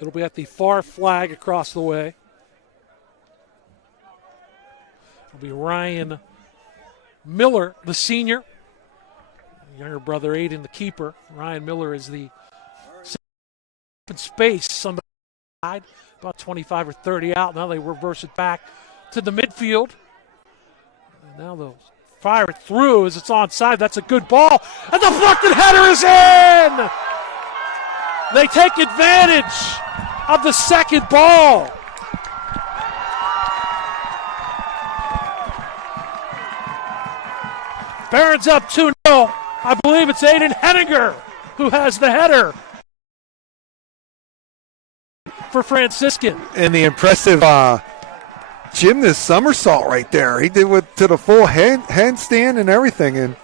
It'll be at the far flag across the way. It'll be Ryan Miller, the senior. Younger brother Aiden, the keeper. Ryan Miller is the open space on the side, about 25 or 30 out. Now they reverse it back to the midfield. And now they'll fire it through as it's onside. That's a good ball. And the deflected header is in! They take advantage of the second ball. Barons up 2-0. I believe it's Aiden Henninger who has the header for Franciscan. And the impressive gymnast somersault right there. He did to the full handstand and everything. And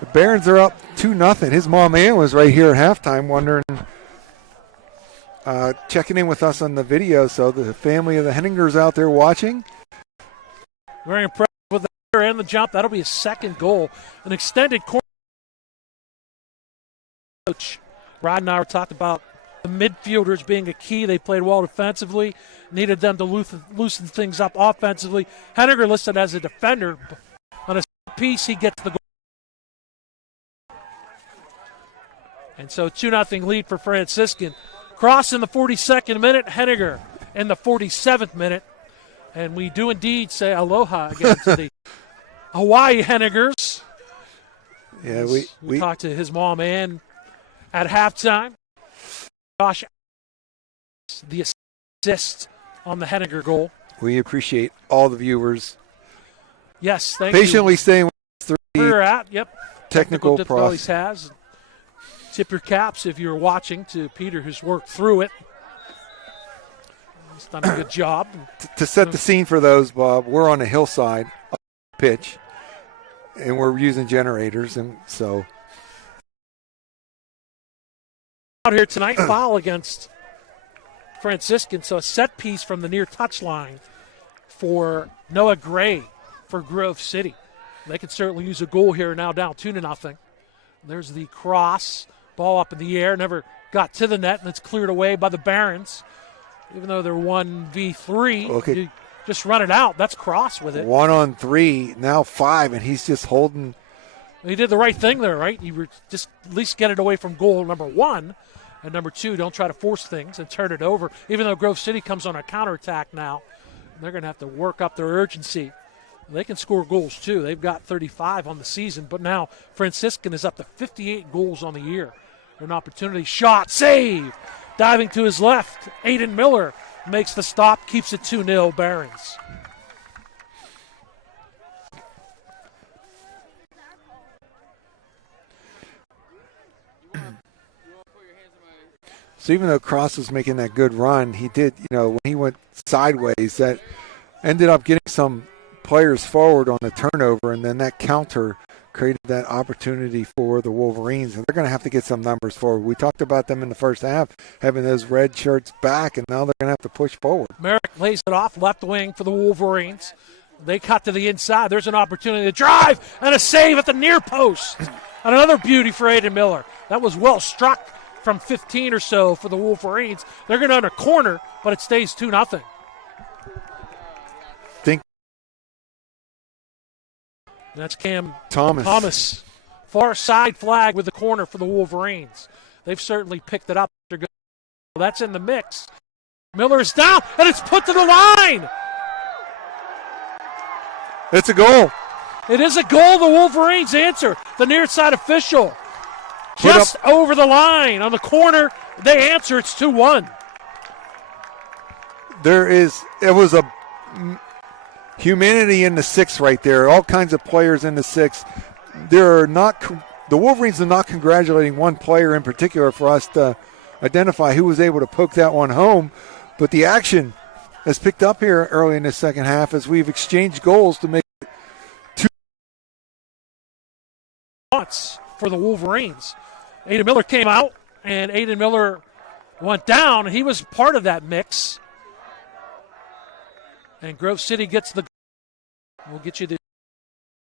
the Barons are up 2-0. His mom Ann was right here at halftime wondering, checking in with us on the video. So the family of the Henningers out there watching. Very impressed with the header and the jump. That'll be his second goal. An extended corner. Coach Rod and I were talking about the midfielders being a key. They played well defensively. Needed them to loosen things up offensively. Henninger listed as a defender. On a piece, he gets the goal. And so 2-0 lead for Franciscan. Cross in the 42nd minute. Henninger in the 47th minute. And we do indeed say aloha again to the Hawaii Henningers. Yeah, we talked to his mom Ann at halftime. Josh, the assist on the Henninger goal. We appreciate all the viewers. Yes, thank patiently you. staying with us through we're at. Yep. Technical difficulties has. Tip your caps if you're watching to Peter, who's worked through it. He's done a good job. To set the scene for those, Bob, we're on a hillside pitch, and we're using generators, and so out here tonight, foul against Franciscan. So a set piece from the near touchline for Noah Gray for Grove City. They could certainly use a goal here, now down 2-0. There's the cross, ball up in the air, never got to the net, and it's cleared away by the Barons. Even though they're 1v3, Okay. you just run it out. That's Cross with it. 1-on-3, now 5, and he's just holding. He did the right thing there, right? You were just at least get it away from goal number 1. And number 2, don't try to force things and turn it over. Even though Grove City comes on a counterattack now, they're going to have to work up their urgency. They can score goals, too. They've got 35 on the season, but now Franciscan is up to 58 goals on the year. An opportunity shot, save! Diving to his left, Aiden Miller makes the stop, keeps it 2-0 Barons. So even though Cross was making that good run, he did, when he went sideways, that ended up getting some players forward on the turnover, and then that counter created that opportunity for the Wolverines, and they're going to have to get some numbers forward. We talked about them in the first half, having those red shirts back, and now they're going to have to push forward. Merrick lays it off, left wing for the Wolverines. They cut to the inside. There's an opportunity to drive, and a save at the near post. And another beauty for Aiden Miller. That was well struck from 15 or so for the Wolverines. They're going to earn a corner, but it stays 2-0. That's Cam Thomas. Far side flag with the corner for the Wolverines. They've certainly picked it up. That's in the mix. Miller is down, and it's put to the line. It's a goal. It is a goal. The Wolverines answer. The near side official. Just over the line on the corner. They answer. It's 2-1. It was a humanity in the 6 right there. All kinds of players in the 6. The Wolverines are not congratulating one player in particular for us to identify who was able to poke that one home. But the action has picked up here early in the second half as we've exchanged goals to make it 2 for the Wolverines. Aiden Miller came out, and Aiden Miller went down, and he was part of that mix. And Grove City gets the goal. We'll get you the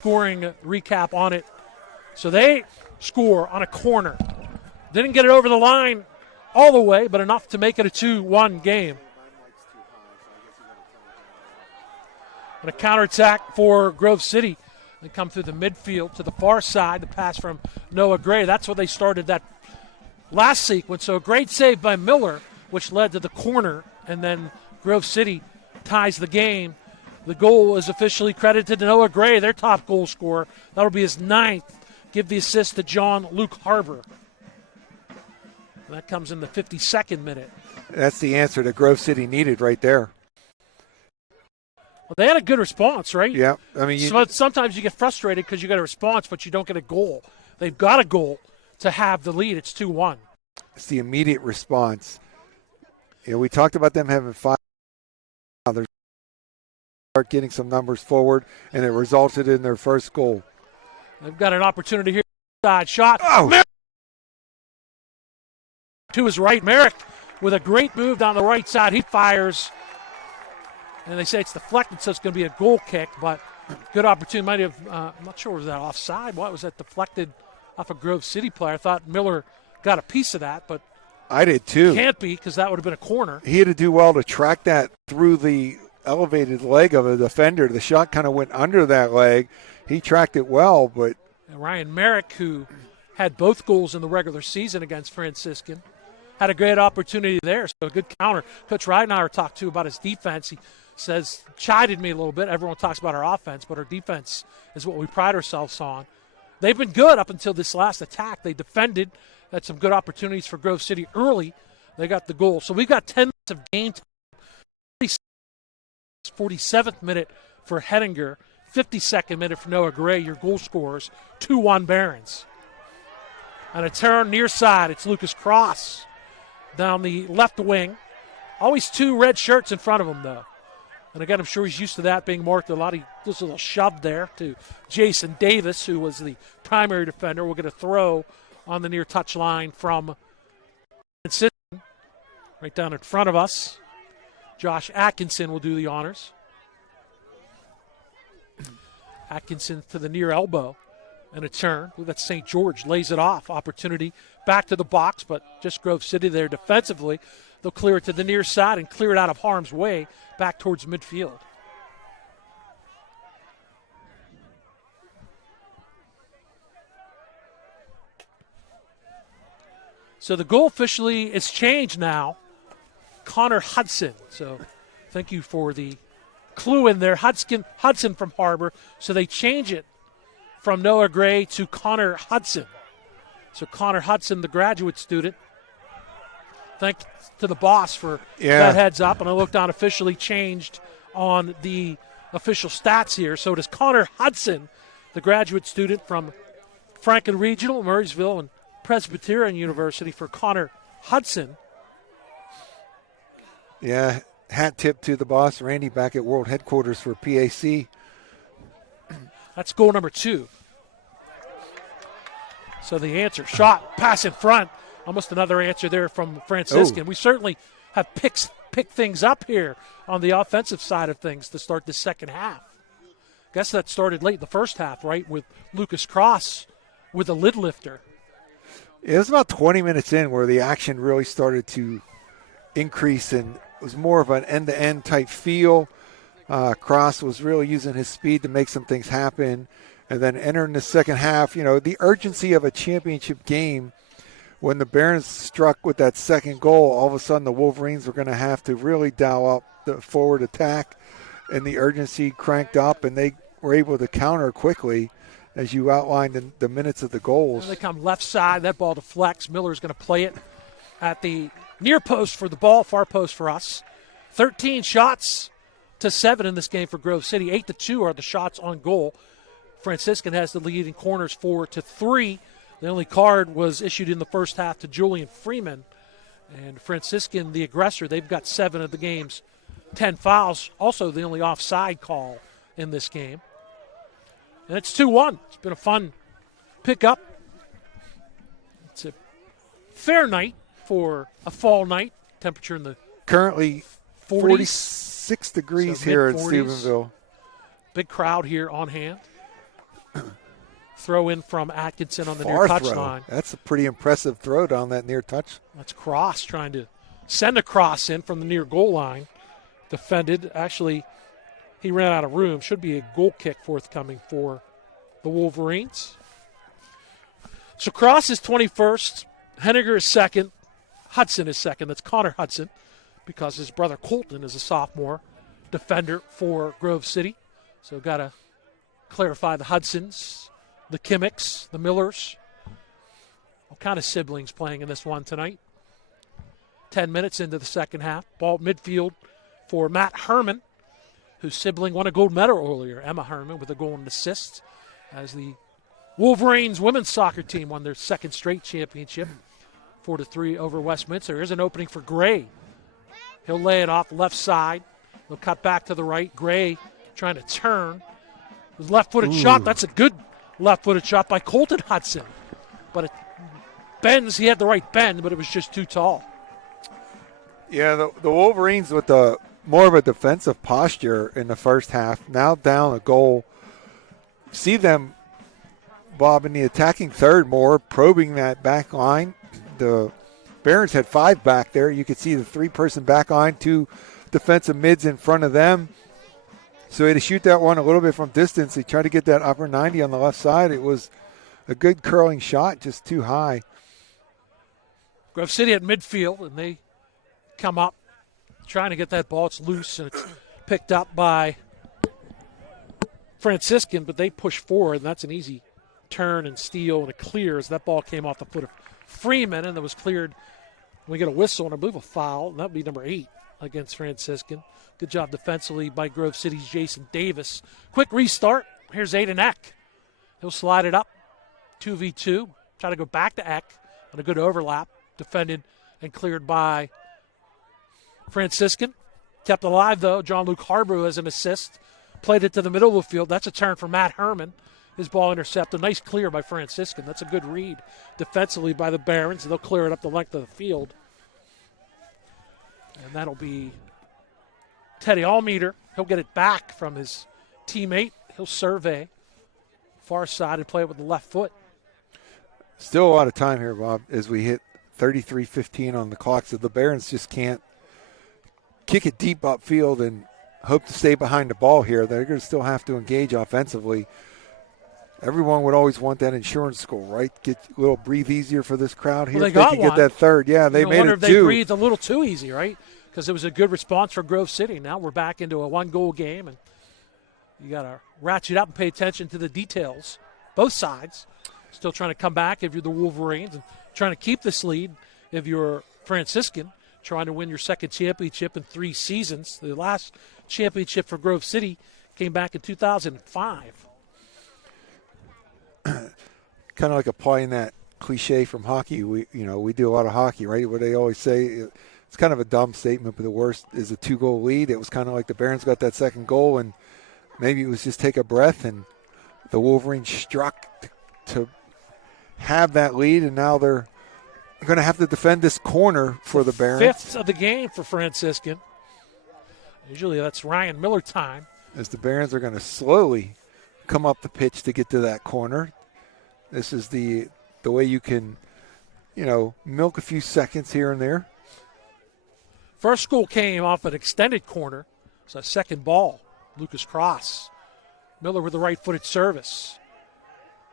scoring recap on it. So they score on a corner. Didn't get it over the line all the way, but enough to make it a 2-1 game. And a counterattack for Grove City. They come through the midfield to the far side. The pass from Noah Gray. That's what they started that last sequence. So a great save by Miller, which led to the corner. And then Grove City ties the game. The goal is officially credited to Noah Gray, their top goal scorer. That'll be his 9th. Give the assist to John Luke Harbor. And that comes in the 52nd minute. That's the answer that Grove City needed right there. Well, they had a good response, right? Yeah. I mean, sometimes you get frustrated because you get a response, but you don't get a goal. They've got a goal to have the lead. It's 2-1. It's the immediate response. We talked about them having 5. Now they're start getting some numbers forward, and it resulted in their first goal. They've got an opportunity here. Side shot. Oh. To his right, Merrick with a great move down the right side. He fires. And they say it's deflected, so it's going to be a goal kick, but good opportunity. Might have, I'm not sure, was that offside? Why was that deflected off a Grove City player? I thought Miller got a piece of that, but I did too. Can't be, because that would have been a corner. He had to do well to track that through the elevated leg of a defender. The shot kind of went under that leg. He tracked it well, but and Ryan Merrick, who had both goals in the regular season against Franciscan, had a great opportunity there. So a good counter. Coach Ridenauer talked to about his defense. He says, chided me a little bit. Everyone talks about our offense, but our defense is what we pride ourselves on. They've been good up until this last attack. They defended, had some good opportunities for Grove City early. They got the goal. So we've got 10 minutes of game time. 47th minute for Hettinger. 52nd minute for Noah Gray, your goal scorers. 2-1 Barons. On a turn near side, it's Lucas Cross down the left wing. Always 2 red shirts in front of him, though. And again, I'm sure he's used to that being marked a lot. Just a little shove there to Jason Davis, who was the primary defender. We'll get a throw on the near touch line from right down in front of us. Josh Atkinson will do the honors. Atkinson to the near elbow and a turn. Ooh, that's St. George. Lays it off. Opportunity back to the box, but just Grove City there defensively. They'll clear it to the near side and clear it out of harm's way back towards midfield. So the goal officially is changed now. Connor Hudson. So thank you for the clue in there. Hudson from Harbor. So they change it from Noah Gray to Connor Hudson. So Connor Hudson, the graduate student. Thanks to the boss for that heads up. And I looked on officially changed on the official stats here. So it is Connor Hudson, the graduate student from Franklin Regional, Murraysville, and Presbyterian University for Connor Hudson. Yeah, hat tip to the boss, Randy, back at World Headquarters for PAC. That's goal number 2. So the answer, shot, pass in front. Almost another answer there from Franciscan. We certainly have picked things up here on the offensive side of things to start the second half. Guess that started late in the first half, right, with Lucas Cross with a lid lifter. It was about 20 minutes in where the action really started to increase and it was more of an end-to-end type feel. Cross was really using his speed to make some things happen. And then entering the second half, the urgency of a championship game, when the Barons struck with that second goal, all of a sudden the Wolverines were going to have to really dial up the forward attack, and the urgency cranked up, and they were able to counter quickly, as you outlined in the minutes of the goals. And they come left side, that ball deflects. Miller's going to play it at the near post for the ball, far post for us. 13 shots to 7 in this game for Grove City. 8-2 are the shots on goal. Franciscan has the lead in corners 4-3. The only card was issued in the first half to Julian Freeman. And Franciscan, the aggressor, they've got 7 of the game's 10 fouls. Also the only offside call in this game. And it's 2-1. It's been a fun pickup. It's a fair night for a fall night. Temperature in the currently 40s. 46 degrees So here in mid-40s. Steubenville. Big crowd here on hand. Throw in from Atkinson on the Far near touch throw. line. That's a pretty impressive throw down that near touch. That's Cross trying to send a cross in from the near goal line. Defended. Actually, he ran out of room. Should be a goal kick forthcoming for the Wolverines. So Cross is 21st. Henniger is second. Hudson is second. That's Connor Hudson because his brother Colton is a sophomore defender for Grove City. So got to clarify the Hudsons, the Kimmicks, the Millers. All kind of siblings playing in this one tonight. 10 minutes into the second half. Ball midfield for Matt Herman, whose sibling won a gold medal earlier. Emma Herman with a goal and assist as the Wolverines women's soccer team won their second straight championship. 4-3 over Westminster. Here's an opening for Gray. He'll lay it off left side. They'll cut back to the right. Gray trying to turn. Left-footed shot. That's a good left-footed shot by Colton Hudson. But it bends. He had the right bend, but it was just too tall. Yeah, the Wolverines with the more of a defensive posture in the first half. Now down a goal. See them, Bob, in the attacking third more, probing that back line. The Barons had 5 back there. You could see the 3-person back line, 2 defensive mids in front of them. So he had to shoot that one a little bit from distance. He tried to get that upper 90 on the left side. It was a good curling shot, just too high. Grove City at midfield, and they come up trying to get that ball. It's loose, and it's picked up by Franciscan, but they push forward, and that's an easy turn and steal and a clear as that ball came off the foot of Freeman, and it was cleared. We get a whistle and I believe a foul, and that would be number 8 against Franciscan. Good job defensively by Grove City's Jason Davis. Quick restart. Here's Aiden Eck. He'll slide it up. 2v2. Try to go back to Eck on a good overlap. Defended and cleared by Franciscan. Kept alive, though. John Luke Harbour has an assist. Played it to the middle of the field. That's a turn for Matt Herman. His ball intercepted. Nice clear by Franciscan. That's a good read defensively by the Barons. They'll clear it up the length of the field. And that'll be Teddy Almeter. He'll get it back from his teammate. He'll survey far side and play it with the left foot. Still a lot of time here, Bob, as we hit 33:15 on the clock, so the Barons just can't kick it deep upfield and hope to stay behind the ball here. They're going to still have to engage offensively. Everyone would always want that insurance goal, right? Get a little breathe easier for this crowd here. Well, they if got they can one. get that third. Yeah, they made wonder it if they two. breathed a little too easy, right? Because it was a good response for Grove City. Now we're back into a one-goal game, and you got to ratchet up and pay attention to the details. Both sides still trying to come back if you're the Wolverines and trying to keep this lead if you're Franciscan, trying to win your second championship in 3 seasons. The last championship for Grove City came back in 2005. Kind of like applying that cliche from hockey. We do a lot of hockey, right? What they always say, it's kind of a dumb statement, but the worst is a 2-goal lead. It was kind of like the Barons got that second goal, and maybe it was just take a breath, and the Wolverines struck to have that lead, and now they're going to have to defend this corner for the Barons. 5th of the game for Franciscan. Usually that's Ryan Miller time. As the Barons are going to slowly come up the pitch to get to that corner. This is the way you can, milk a few seconds here and there. First goal came off an extended corner. It's a second ball. Lucas Cross. Miller with the right-footed service.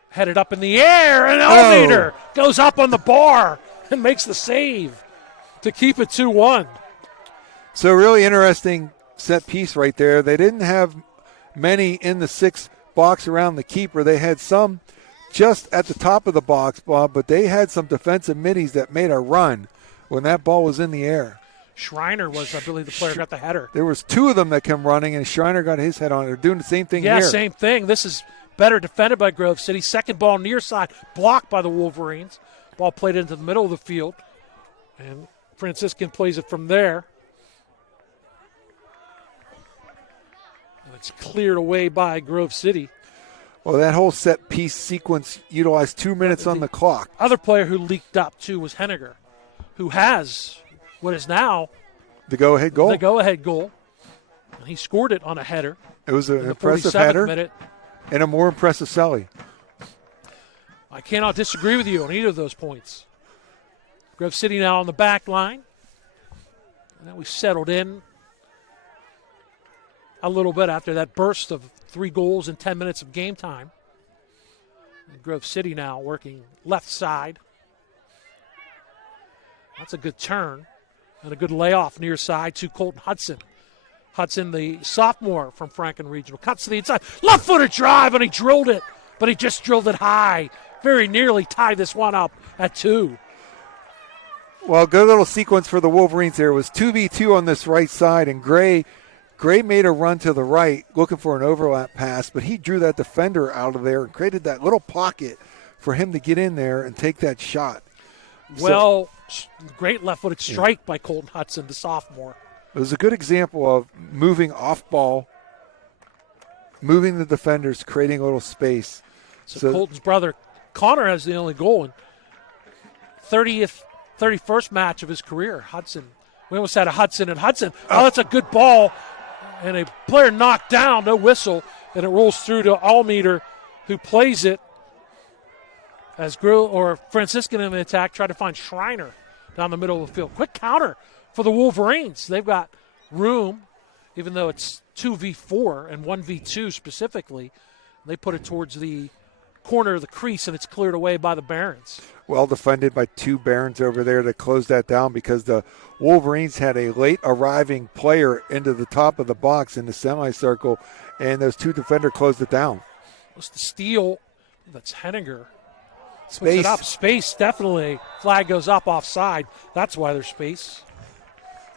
Headed up in the air, and Elmater goes up on the bar and makes the save to keep it 2-1. So really interesting set piece right there. They didn't have many in the 6 box around the keeper. They had some just at the top of the box, Bob, but they had some defensive middies that made a run when that ball was in the air. Schreiner was, I believe, the player who got the header. There was 2 of them that came running, and Schreiner got his head on it. They're doing the same thing here. Yeah, same thing. This is better defended by Grove City. Second ball near side, blocked by the Wolverines. Ball played into the middle of the field, and Franciscan plays it from there. And it's cleared away by Grove City. Well, that whole set piece sequence utilized 2 minutes on the clock. Other player who leaked up, too, was Henniger, who has what is now the go-ahead goal. The go-ahead goal. And he scored it on a header. It was an in the impressive 47th header minute. And a more impressive Selly. I cannot disagree with you on either of those points. Grove City now on the back line. And then we settled in a little bit after that burst of 3 goals in 10 minutes of game time. And Grove City now working left side. That's a good turn and a good layoff near side to Colton Hudson. Hudson, the sophomore from Franklin Regional, cuts to the inside. Left-footed drive, and he drilled it, but he just drilled it high. Very nearly tied this one up at 2. Well, good little sequence for the Wolverines there. It was 2v2 on this right side, and Gray made a run to the right looking for an overlap pass, but he drew that defender out of there and created that little pocket for him to get in there and take that shot. Well, great left-footed strike by Colton Hudson, the sophomore. It was a good example of moving off ball, moving the defenders, creating a little space. So Colton's brother, Connor, has the only goal in 31st match of his career. Hudson. We almost had a Hudson and Hudson. Oh, that's a good ball. And a player knocked down, no whistle, and it rolls through to Almeter, who plays it as Franciscan in the attack tried to find Schreiner down the middle of the field. Quick counter for the Wolverines. They've got room, even though it's 2v4 and 1v2 specifically. They put it towards the corner of the crease, and it's cleared away by the Barons. Well defended by 2 Barons over there to close that down because the Wolverines had a late arriving player into the top of the box in the semicircle, and those 2 defenders closed it down. It's the steal. That's Henniger. Puts Space. it up. Space, definitely. Flag goes up offside. That's why there's space.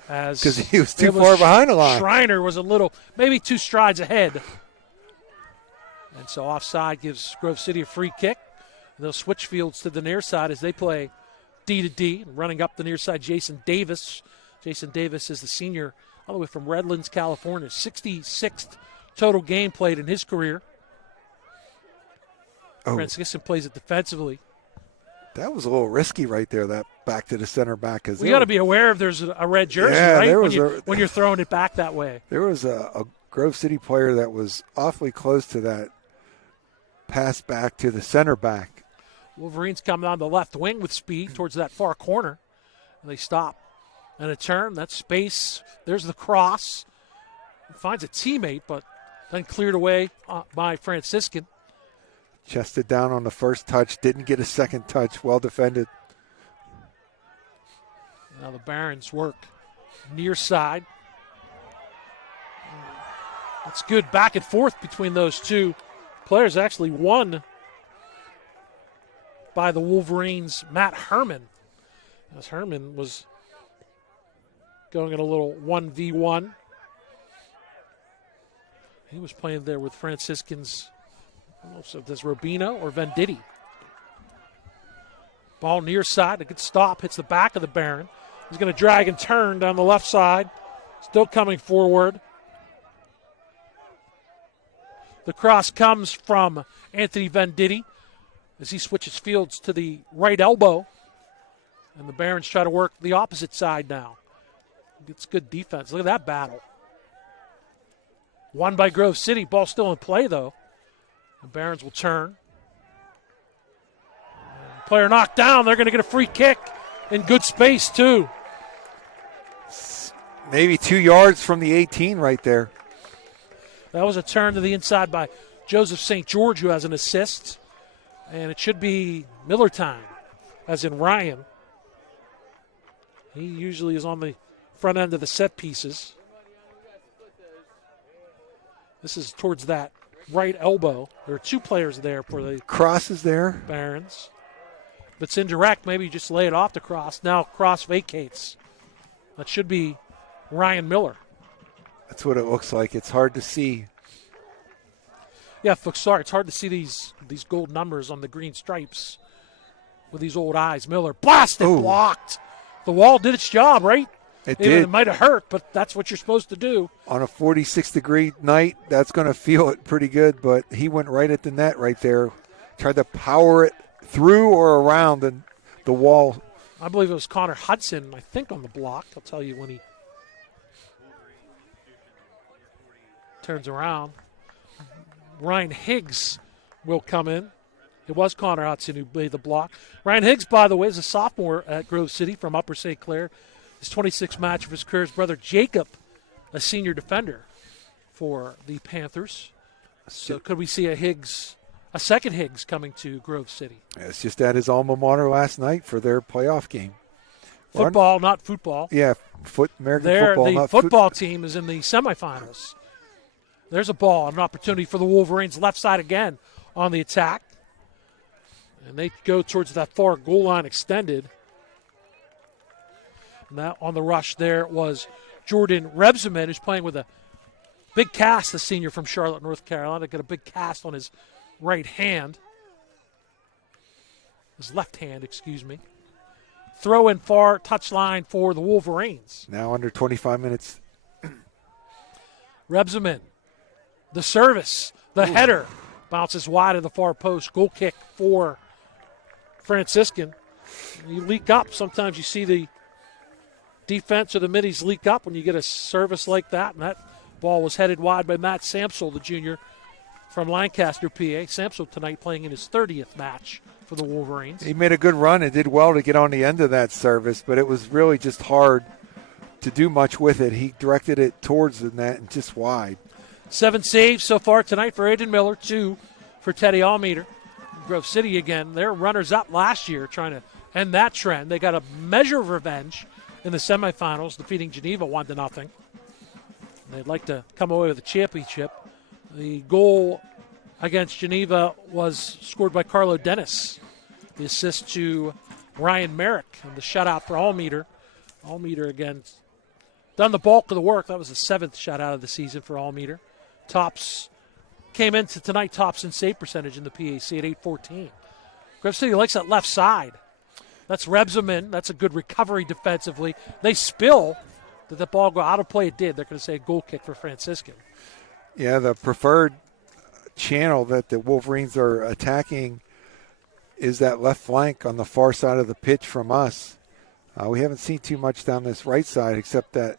Because he was too far behind the line. Schreiner was maybe 2 strides ahead. And so offside gives Grove City a free kick. And they'll switch fields to the near side as they play D to D. Running up the near side, Jason Davis. Jason Davis is the senior all the way from Redlands, California. 66th total game played in his career. Franciscan plays it defensively. That was a little risky right there, that back to the center back. We got to be aware if there's a red jersey, right? When you're throwing it back that way. There was a Grove City player that was awfully close to that pass back to the center back. Wolverines come down the left wing with speed towards that far corner. And they stop. And a turn, that's space. There's the cross. Finds a teammate, but then cleared away by Franciscan. Chested down on the first touch, didn't get a second touch. Well defended. Now the Barons work near side. That's good back and forth between those two players. Actually won by the Wolverines' Matt Herman. As Herman was going in a little 1v1. He was playing there with Franciscans. I don't know if that's Rubino or Venditti. Ball near side. A good stop. Hits the back of the Baron. He's going to drag and turn down the left side. Still coming forward. The cross comes from Anthony Venditti as he switches fields to the right elbow. And the Barons try to work the opposite side now. It's good defense. Look at that battle. Won by Grove City. Ball still in play, though. The Barons will turn. Player knocked down. They're going to get a free kick in good space, too. Maybe 2 yards from the 18 right there. That was a turn to the inside by Joseph St. George, who has an assist. And it should be Miller time, as in Ryan. He usually is on the front end of the set pieces. This is towards that right elbow. There are two players there for the cross is there. Barons. If it's indirect, maybe you just lay it off the cross. Now cross vacates. That should be Ryan Miller. That's what it looks like. It's hard to see. Yeah, sorry, it's hard to see these gold numbers on the green stripes with these old eyes. Miller blasted, blocked. The wall did its job, right? It did. It might have hurt, but that's what you're supposed to do. On a 46-degree night, that's going to feel it pretty good, but he went right at the net right there. Tried to power it through or around the wall. I believe it was Connor Hudson, I think, on the block. I'll tell you when he turns around. Ryan Higgs will come in. It was Connor Hudson who made the block. Ryan Higgs, by the way, is a sophomore at Grove City from Upper St. Clair. His 26th match of his career. His brother Jacob, a senior defender for the Panthers. So could we see a second Higgs coming to Grove City? It's just at his alma mater last night for their playoff game. Football, not football. Yeah, American football. The football team is in the semifinals. There's a ball, an opportunity for the Wolverines left side again on the attack. And they go towards that far goal line extended. And that on the rush there was Jordan Rebsamen, who's playing with a big cast, the senior from Charlotte, North Carolina. Got a big cast on his right hand. His left hand, excuse me. Throw in far touchline for the Wolverines. Now under 25 minutes. Rebsamen, the service, the header, bounces wide of the far post. Goal kick for Franciscan. You leak up. Sometimes you see the defense or the middies leak up when you get a service like that. And that ball was headed wide by Matt Samsel, the junior from Lancaster, PA. Samsel tonight playing in his 30th match for the Wolverines. He made a good run and did well to get on the end of that service, but it was really just hard to do much with it. He directed it towards the net and just wide. 7 saves so far tonight for Aiden Miller, 2 for Teddy Allmeter. Grove City again, they're runners-up last year trying to end that trend. They got a measure of revenge in the semifinals, defeating Geneva 1-0. They'd like to come away with a championship. The goal against Geneva was scored by Carlo Dennis. The assist to Ryan Merrick and the shutout for Allmeter. Allmeter again done the bulk of the work. That was the 7th shutout of the season for Allmeter. Tops came into tonight tops in save percentage in the PAC at 814. Grove City likes that left side. That's Rebsamen. That's a good recovery defensively. They spill. Did the ball go out of play? It did. They're going to say a goal kick for Franciscan. Yeah, the preferred channel that the Wolverines are attacking is that left flank on the far side of the pitch from us. We haven't seen too much down this right side except that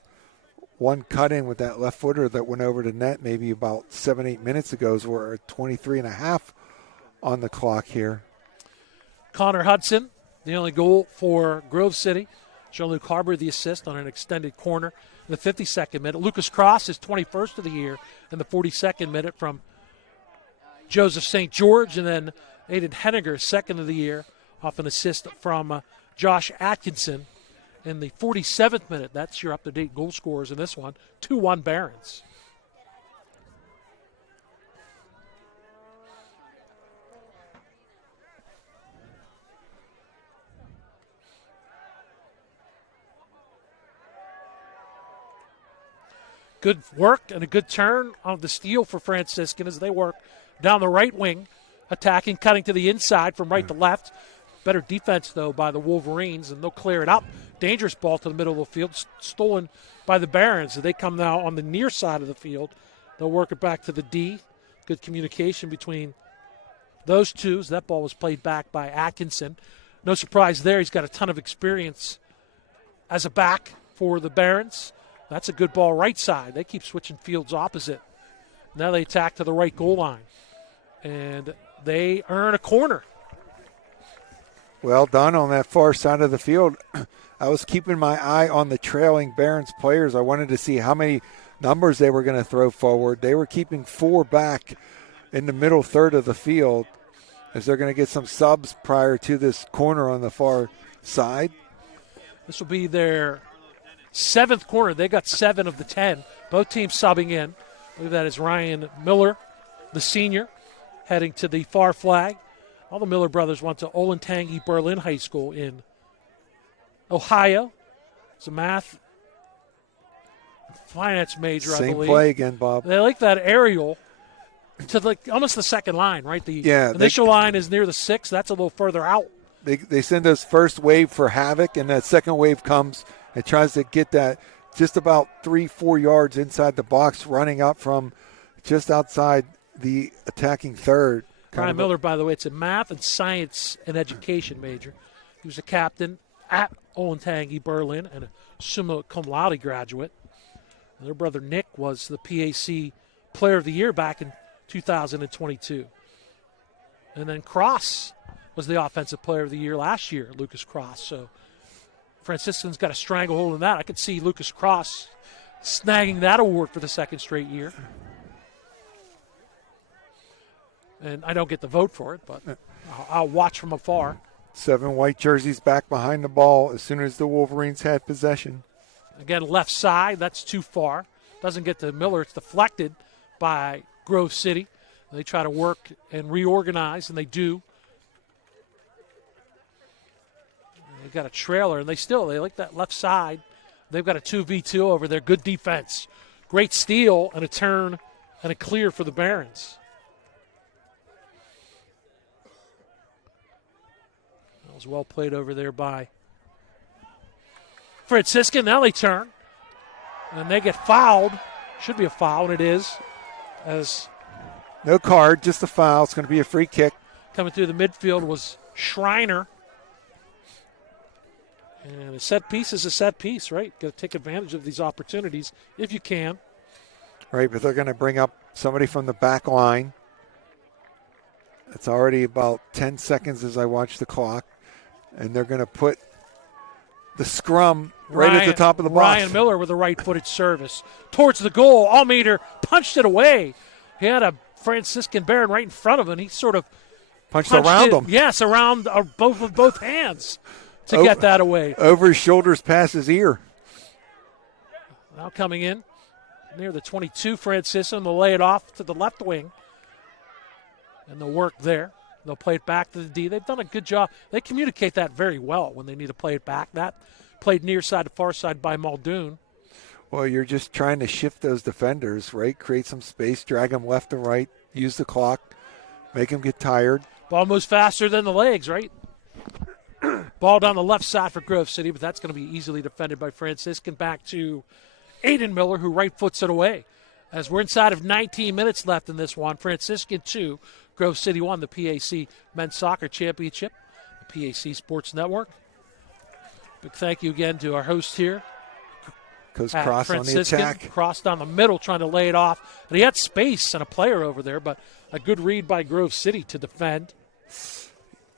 one cut in with that left footer that went over the net maybe about 7-8 minutes ago. So we're at 23 and a half on the clock here. Connor Hudson, the only goal for Grove City. Jean-Luc Harbour, the assist on an extended corner in the 52nd minute. Lucas Cross is 21st of the year in the 42nd minute from Joseph St. George. And then Aiden Henniger, second of the year, off an assist from Josh Atkinson in the 47th minute. That's your up-to-date goal scorers in this one. 2-1 Barons. Good work and a good turn on the steal for Franciscan as they work down the right wing, attacking, cutting to the inside from right to left. Better defense, though, by the Wolverines, and they'll clear it up. Dangerous ball to the middle of the field, stolen by the Barons. They come now on the near side of the field. They'll work it back to the D. Good communication between those two as that ball was played back by Atkinson. No surprise there. He's got a ton of experience as a back for the Barons. That's a good ball right side. They keep switching fields opposite. Now they attack to the right goal line. And they earn a corner. Well done on that far side of the field. I was keeping my eye on the trailing Barons players. I wanted to see how many numbers they were going to throw forward. They were keeping 4 back in the middle third of the field as they're going to get some subs prior to this corner on the far side. This will be their 7th corner. They got 7 of the 10. Both teams subbing in. I believe that is Ryan Miller, the senior, heading to the far flag. All the Miller brothers went to Olentangy Berlin High School in Ohio. It's a math finance major, I believe. Same play again, Bob. They like that aerial to almost the second line, right? The initial line is near the 6. That's a little further out. They send us first wave for havoc, and that second wave comes and tries to get that just about 3-4 yards inside the box, running up from just outside the attacking third. Ryan Miller, by the way, it's a math and science and education major. He was a captain at Olentangy Berlin and a summa cum laude graduate. And their brother Nick was the PAC Player of the Year back in 2022. And then Cross was the Offensive Player of the Year last year, Lucas Cross. So Franciscan's got a stranglehold in that. I could see Lucas Cross snagging that award for the second straight year. And I don't get the vote for it, but I'll watch from afar. 7 white jerseys back behind the ball as soon as the Wolverines had possession. Again, left side, that's too far. Doesn't get to Miller. It's deflected by Grove City. They try to work and reorganize, and they do. They've got a trailer, and they like that left side. They've got a 2v2 over there. Good defense. Great steal and a turn and a clear for the Barons. That was well played over there by Franciscan. Now they turn, and they get fouled. Should be a foul, and it is. As no card, just a foul. It's going to be a free kick. Coming through the midfield was Schreiner. And a set piece is a set piece, right? Got to take advantage of these opportunities if you can. Right, but they're going to bring up somebody from the back line. It's already about 10 seconds as I watch the clock. And they're going to put the scrum right at the top of the box. Ryan Miller with a right-footed service towards the goal. Allmeter punched it away. He had a Franciscan Baron right in front of him. He sort of punched around him. Yes, around both hands to get that away. Over his shoulders, past his ear. Now coming in near the 22, Franciscan. They'll lay it off to the left wing. And they'll work there. They'll play it back to the D. They've done a good job. They communicate that very well when they need to play it back. That played near side to far side by Muldoon. Well, you're just trying to shift those defenders, right? Create some space, drag them left and right, use the clock, make them get tired. Ball moves faster than the legs, right? Ball down the left side for Grove City, but that's going to be easily defended by Franciscan. Back to Aiden Miller, who right foots it away. As we're inside of 19 minutes left in this one, Franciscan 2, Grove City 1, the PAC Men's Soccer Championship, the PAC Sports Network. Big thank you again to our host here. Goes Cross on the attack. Cross down the middle trying to lay it off. And he had space and a player over there, but a good read by Grove City to defend.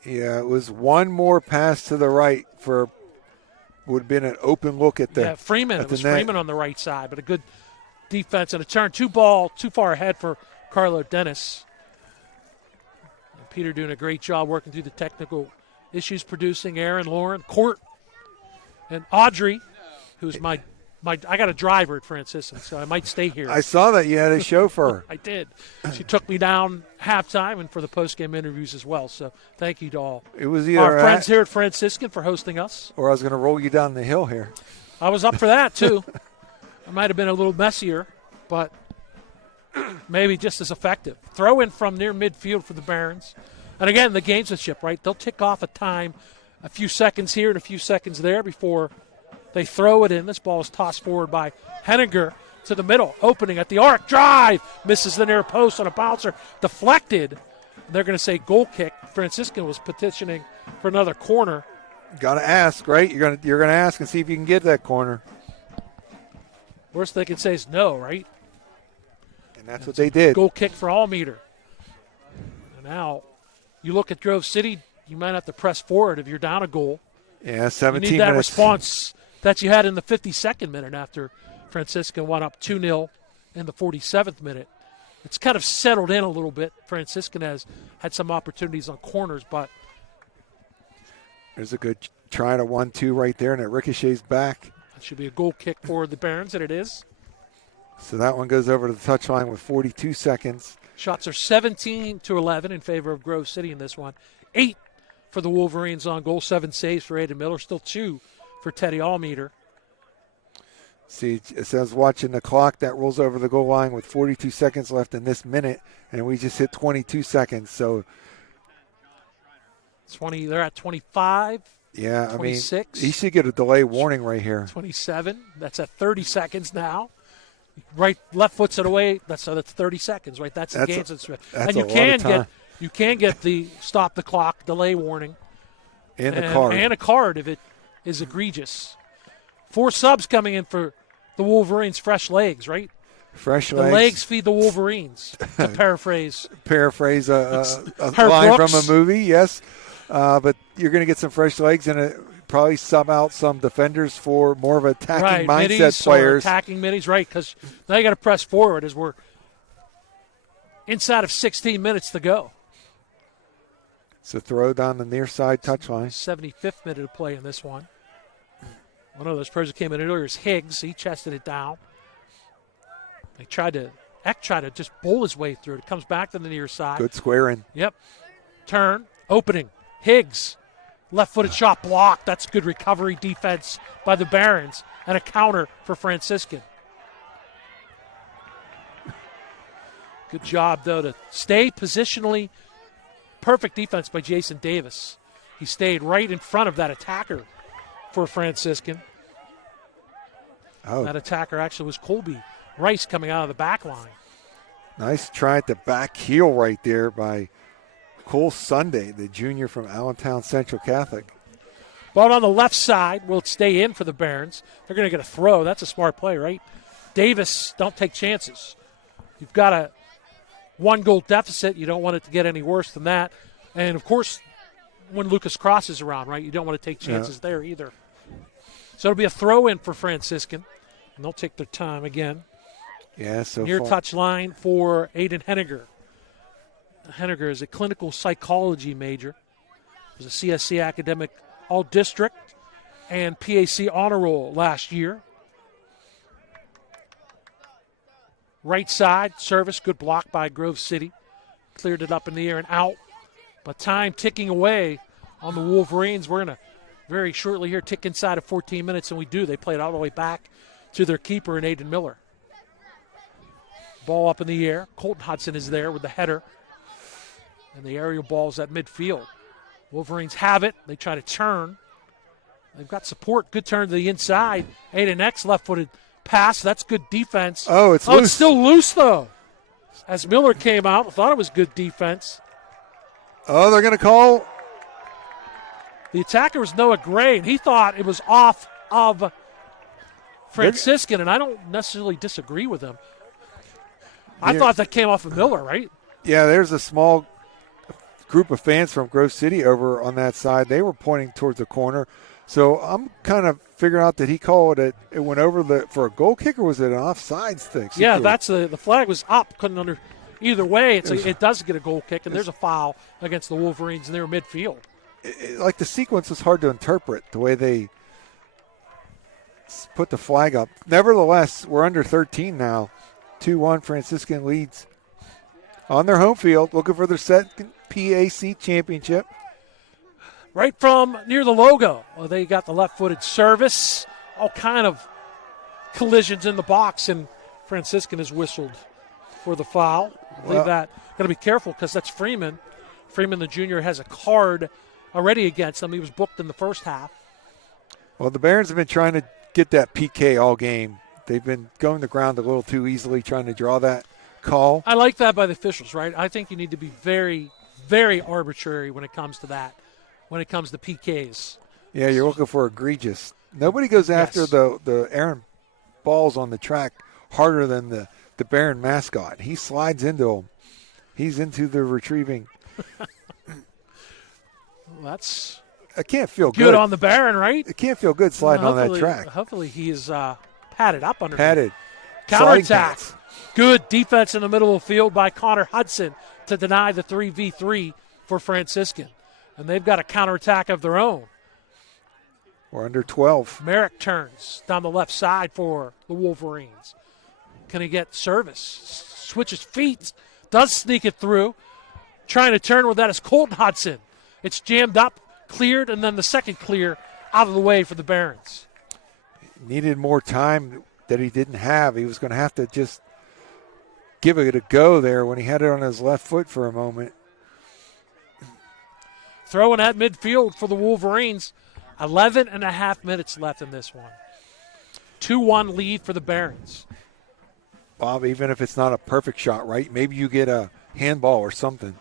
Yeah, it was one more pass to the right for would have been an open look at the Freeman. at It was the net. Freeman on the right side, but a good defense and a turn. Ball too far ahead for Carlo Dennis. And Peter doing a great job working through the technical issues, producing Aaron, Lauren, Court, and Audrey, who's my I got a driver at Franciscan, so I might stay here. I saw that you had a chauffeur. I did. She took me down halftime and for the post-game interviews as well. So thank you to all It was our either friends here at Franciscan for hosting us. or I was going to roll you down the hill here. I was up for that too. I might have been a little messier, but maybe just as effective. Throw in from near midfield for the Barons. And again, the gamesmanship, right? They'll tick off a time, a few seconds here and a few seconds there before they throw it in. This ball is tossed forward by Henninger to the middle. Opening at the arc. Drive. Misses the near post on a bouncer. Deflected. They're going to say goal kick. Franciscan was petitioning for another corner. Got to ask, right? You're going to ask and see if you can get that corner. Worst they can say is no, right? And that's what they did. Goal kick for Almeter. And now you look at Grove City, you might have to press forward if you're down a goal. Yeah, 17 You need that minutes. response that you had in the 52nd minute after Franciscan went up 2-0 in the 47th minute. It's kind of settled in a little bit. Franciscan has had some opportunities on corners, but There's a good try to 1-2 right there, and it ricochets back. it should be a goal kick for the Barons, and it is. So that one goes over to the touchline with 42 seconds. Shots are 17-11 in favor of Grove City in this one. 8 for the Wolverines on goal, 7 saves for Aiden Miller, still 2 for Teddy Almeter. See, it says watching the clock, that rolls over the goal line with 42 seconds left in this minute, and we just hit 22 seconds. So, 20, they're at 25, yeah, 26. I mean, he should get a delay warning right here. 27. That's at 30 seconds now. Right, left foot's it away. That's 30 seconds, right? That's the games. And you can get the stop the clock delay warning And the card. and a card if it is egregious. 4 subs coming in for the Wolverines. Fresh legs, right? Fresh The legs. legs feed the Wolverines. To paraphrase A Herb line Brooks. from a movie, yes. But you're going to get some fresh legs and probably sub out some defenders for more of attacking mindset middies players. Or attacking middies, right? Because now you got to press forward as we're inside of 16 minutes to go. So throw down the near side touchline. 75th minute of play in this one. One of those players that came in earlier is Higgs. He chested it down. Eck tried to just bowl his way through it. It comes back to the near side. Good squaring. Yep. Turn. Opening. Higgs. Left-footed shot blocked. That's good recovery defense by the Barons. And a counter for Franciscan. Good job, though, to stay positionally. Perfect defense by Jason Davis. He stayed right in front of that attacker for Franciscan. Oh, That attacker actually was Colby Rice coming out of the back line. nice try at the back heel right there by Cole Sunday, the junior from Allentown Central Catholic. Ball on the left side. Will it stay in for the Barons? They're going to get a throw. That's a smart play, right? Davis, don't take chances. You've got a 1-goal deficit. You don't want it to get any worse than that. And, of course, when Lucas Cross is around, right, you don't want to take chances there either. So it'll be a throw-in for Franciscan. And they'll take their time again. Yeah, so Near far. touch line for Aiden Henninger. Henninger is a clinical psychology major. Was a CSC academic all-district and PAC honor roll last year. Right side, service, good block by Grove City. Cleared it up in the air and out. But time ticking away on the Wolverines. We're going to very shortly here tick inside of 14 minutes, and we do. They play it all the way back to their keeper in Aiden Miller. Ball up in the air. Colton Hudson is there with the header. And the aerial ball's at midfield. Wolverines have it. They try to turn. They've got support. Good turn to the inside. Aiden X left-footed pass. That's good defense. Oh, it's loose. It's still loose, though. As Miller came out, thought it was good defense. Oh, they're going to call. The attacker was Noah Gray, and he thought it was off of Franciscan, and I don't necessarily disagree with him. I thought that came off of Miller, right? Yeah, there's a small group of fans from Grove City over on that side. They were pointing towards the corner. So I'm kind of figuring out that he called it. It went over for a goal kick, or was it an offsides thing? Yeah, that's the flag was up. Couldn't under either way. It does get a goal kick, and there's a foul against the Wolverines in their midfield. Like the sequence was hard to interpret the way they put the flag up. Nevertheless, we're under 13 now. 2-1 Franciscan leads on their home field, looking for their second PAC championship. Right from near the logo, they got the left-footed service. All kind of collisions in the box, and Franciscan is whistled for the foul. I believe that. Got to be careful because that's Freeman. Freeman, the junior, has a card already against him. He was booked in the first half. Well, the Barons have been trying to get that PK all game. They've been going the ground a little too easily, trying to draw that call. I like that by the officials, right? I think you need to be very, very arbitrary when it comes to that, when it comes to PKs. Yeah, you're looking for egregious. Nobody goes after the errant balls on the track harder than the Baron mascot. He slides into them. He's into the retrieving. That's I can't feel good on the Baron, right? It can't feel good sliding on that track. Hopefully he is padded up under padded. Counterattack. Good defense in the middle of the field by Connor Hudson to deny the 3v3 for Franciscan. And they've got a counterattack of their own. We're under 12. Merrick turns down the left side for the Wolverines. Can he get service? Switches feet. Does sneak it through. Trying to turn with that is Colton Hudson. It's jammed up, cleared, and then the second clear out of the way for the Barons. Needed more time that he didn't have. He was going to have to just give it a go there when he had it on his left foot for a moment. Throwing at midfield for the Wolverines. 11 and a half minutes left in this one. 2-1 lead for the Barons. Bob, even if it's not a perfect shot, right? Maybe you get a handball or something.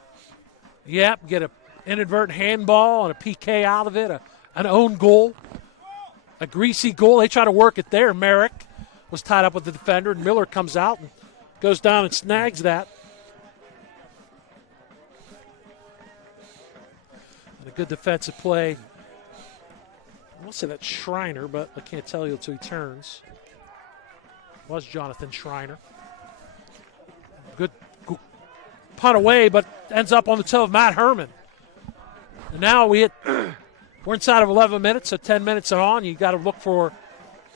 Yep, get an inadvertent handball and a PK out of it, an own goal, a greasy goal. They try to work it there. Merrick was tied up with the defender, and Miller comes out and goes down and snags that. And a good defensive play. I want to say that's Schreiner, but I can't tell you until he turns. It was Jonathan Schreiner. Good punt away, but ends up on the toe of Matt Herman. And now we're inside of 11 minutes, so 10 minutes on. You got to look for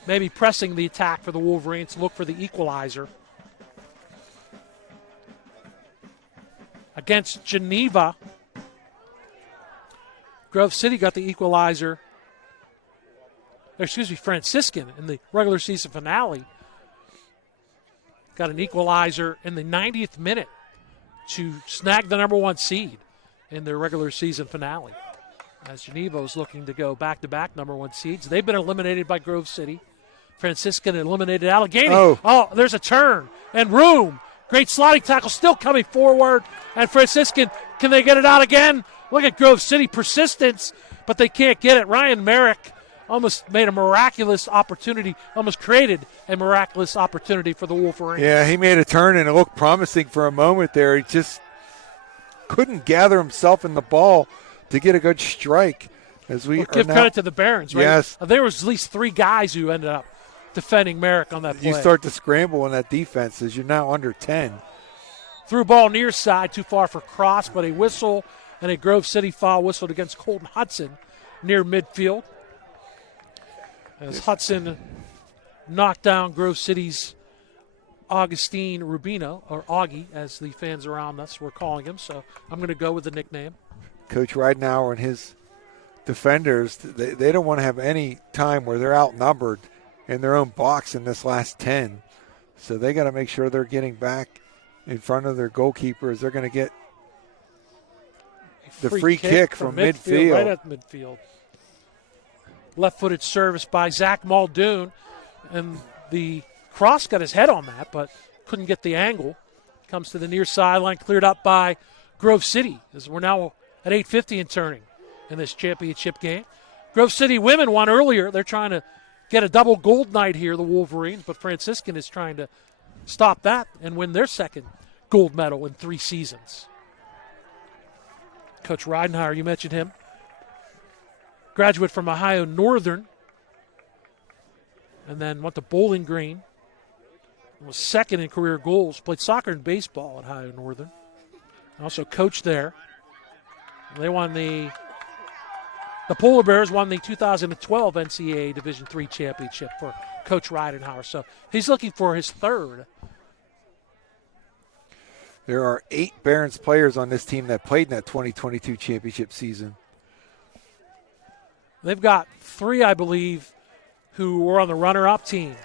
maybe pressing the attack for the Wolverines, look for the equalizer. Against Geneva, Grove City got the equalizer. Franciscan in the regular season finale got an equalizer in the 90th minute to snag the number one seed in their regular season finale. As Geneva is looking to go back-to-back number one seeds. They've been eliminated by Grove City. Franciscan eliminated Allegheny. Oh, there's a turn and room. Great sliding tackle still coming forward. And Franciscan, can they get it out again? Look at Grove City persistence, but they can't get it. Ryan Merrick almost made a miraculous opportunity, almost created a miraculous opportunity for the Wolverines. Yeah, he made a turn and it looked promising for a moment there. He just couldn't gather himself in the ball to get a good strike. As we give credit to the Barons, right? Yes. There was at least three guys who ended up defending Merrick on that play. You start to scramble in that defense as you're now under 10. Threw ball near side, too far for cross, but a whistle and a Grove City foul whistled against Colton Hudson near midfield. As Hudson knocked down Grove City's Augustine Rubino, or Augie, as the fans around us were calling him. So I'm going to go with the nickname. Coach Ridenauer and his defenders, they don't want to have any time where they're outnumbered in their own box in this last 10. So they got to make sure they're getting back in front of their goalkeepers. They're going to get the free kick from midfield. Right at midfield. Left-footed service by Zach Muldoon. And the cross got his head on that, but couldn't get the angle. Comes to the near sideline, cleared up by Grove City, as we're now at 8:50 and turning in this championship game. Grove City women won earlier. They're trying to get a double gold night here, the Wolverines, but Franciscan is trying to stop that and win their second gold medal in 3 seasons. Coach Ridenhour, you mentioned him. Graduate from Ohio Northern. And then went to Bowling Green. Was second in career goals. Played soccer and baseball at Ohio Northern. Also coached there. They won the Polar Bears won the 2012 NCAA Division III championship for Coach Ridenhour. So he's looking for his third. There are 8 Barons players on this team that played in that 2022 championship season. They've got 3, I believe, who were on the runner-up team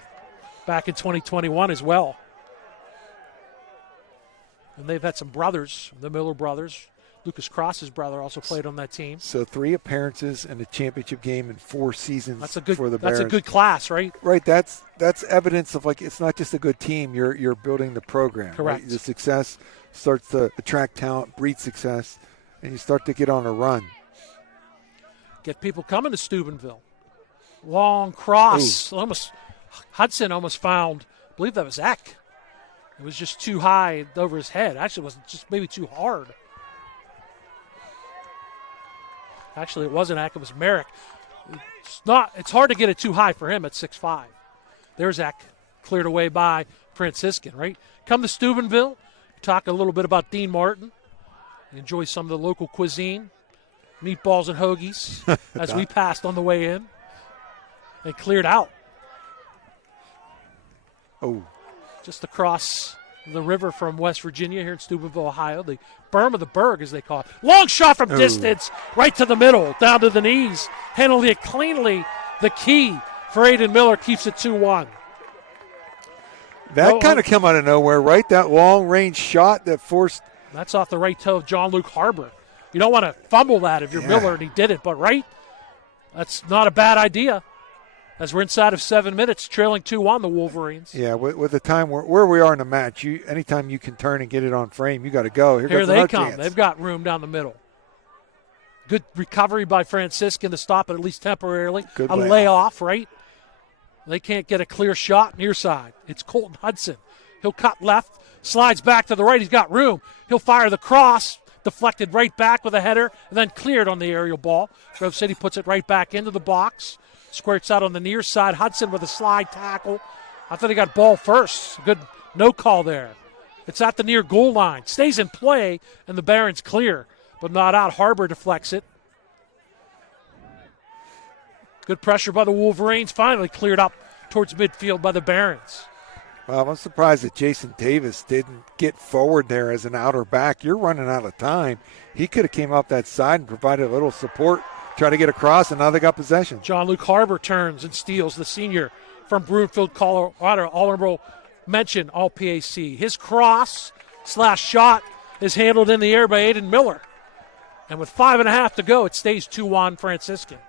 back in 2021 as well. And they've had some brothers, the Miller brothers. Lucas Cross's brother also played on that team. So 3 appearances in the championship game in 4 seasons for the Barons. That's a good class, right? Right. That's evidence of, like, it's not just a good team. You're building the program. Correct. Right? The success starts to attract talent, breed success, and you start to get on a run. Get people coming to Steubenville. Long cross. Hudson almost found, I believe that was Eck. It was just too high over his head. Actually, it was just maybe too hard. Actually, it wasn't Eck. It was Merrick. It's hard to get it too high for him at 6'5". There's Eck, cleared away by Franciscan, right? Come to Steubenville, talk a little bit about Dean Martin, enjoy some of the local cuisine, meatballs and hoagies as we passed on the way in. And cleared out. Just across the river from West Virginia here in Steubenville, Ohio. The berm of the Berg, as they call it. Long shot from distance, right to the middle, down to the knees. Handling it cleanly. The key for Aiden Miller keeps it 2-1. That kind of came out of nowhere, right? That long-range shot that forced. That's off the right toe of John Luke Harbor. You don't want to fumble that if you're Miller, and he did it, but right? That's not a bad idea. As we're inside of 7 minutes, trailing 2-1 the Wolverines. Yeah, with the time where we are in the match, anytime you can turn and get it on frame, you got to go. Here they come. Chance. They've got room down the middle. Good recovery by Franciscan to stop it at least temporarily. Good layoff, right? They can't get a clear shot near side. It's Colton Hudson. He'll cut left, slides back to the right. He's got room. He'll fire the cross, deflected right back with a header, and then cleared on the aerial ball. Grove City puts it right back into the box. Squirts out on the near side. Hudson with a slide tackle. I thought he got ball first. Good no call there. It's at the near goal line. Stays in play, and the Barons clear, but not out. Harbor deflects it. Good pressure by the Wolverines. Finally cleared up towards midfield by the Barons. Well, I'm surprised that Jason Davis didn't get forward there as an outer back. You're running out of time. He could have came up that side and provided a little support. Try to get across, and now they got possession. John Luke Harbor turns and steals, the senior from Broomfield, Colorado. Honorable mention, all PAC. His cross/shot is handled in the air by Aiden Miller. And with 5.5 to go, it stays 2-1 Franciscan.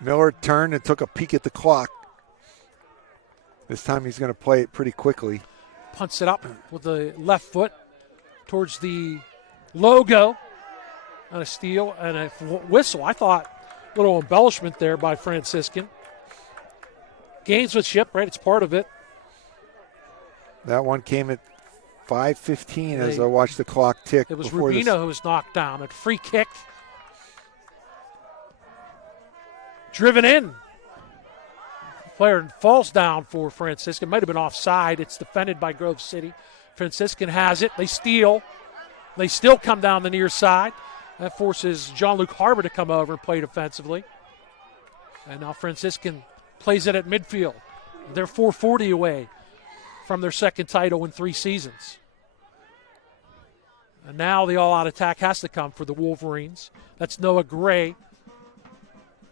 Miller turned and took a peek at the clock. This time he's going to play it pretty quickly. Punts it up with the left foot towards the logo. And a steal and a whistle. I thought a little embellishment there by Franciscan. Gamesmanship, right? It's part of it. That one came at 5:15 as I watched the clock tick. It was Rubino who was knocked down. A free kick. Driven in. Player falls down for Franciscan. Might have been offside. It's defended by Grove City. Franciscan has it. They steal. They still come down the near side. That forces John Luke Harbor to come over and play defensively. And now Franciscan plays it at midfield. They're 440 away from their second title in 3 seasons. And now the all-out attack has to come for the Wolverines. That's Noah Gray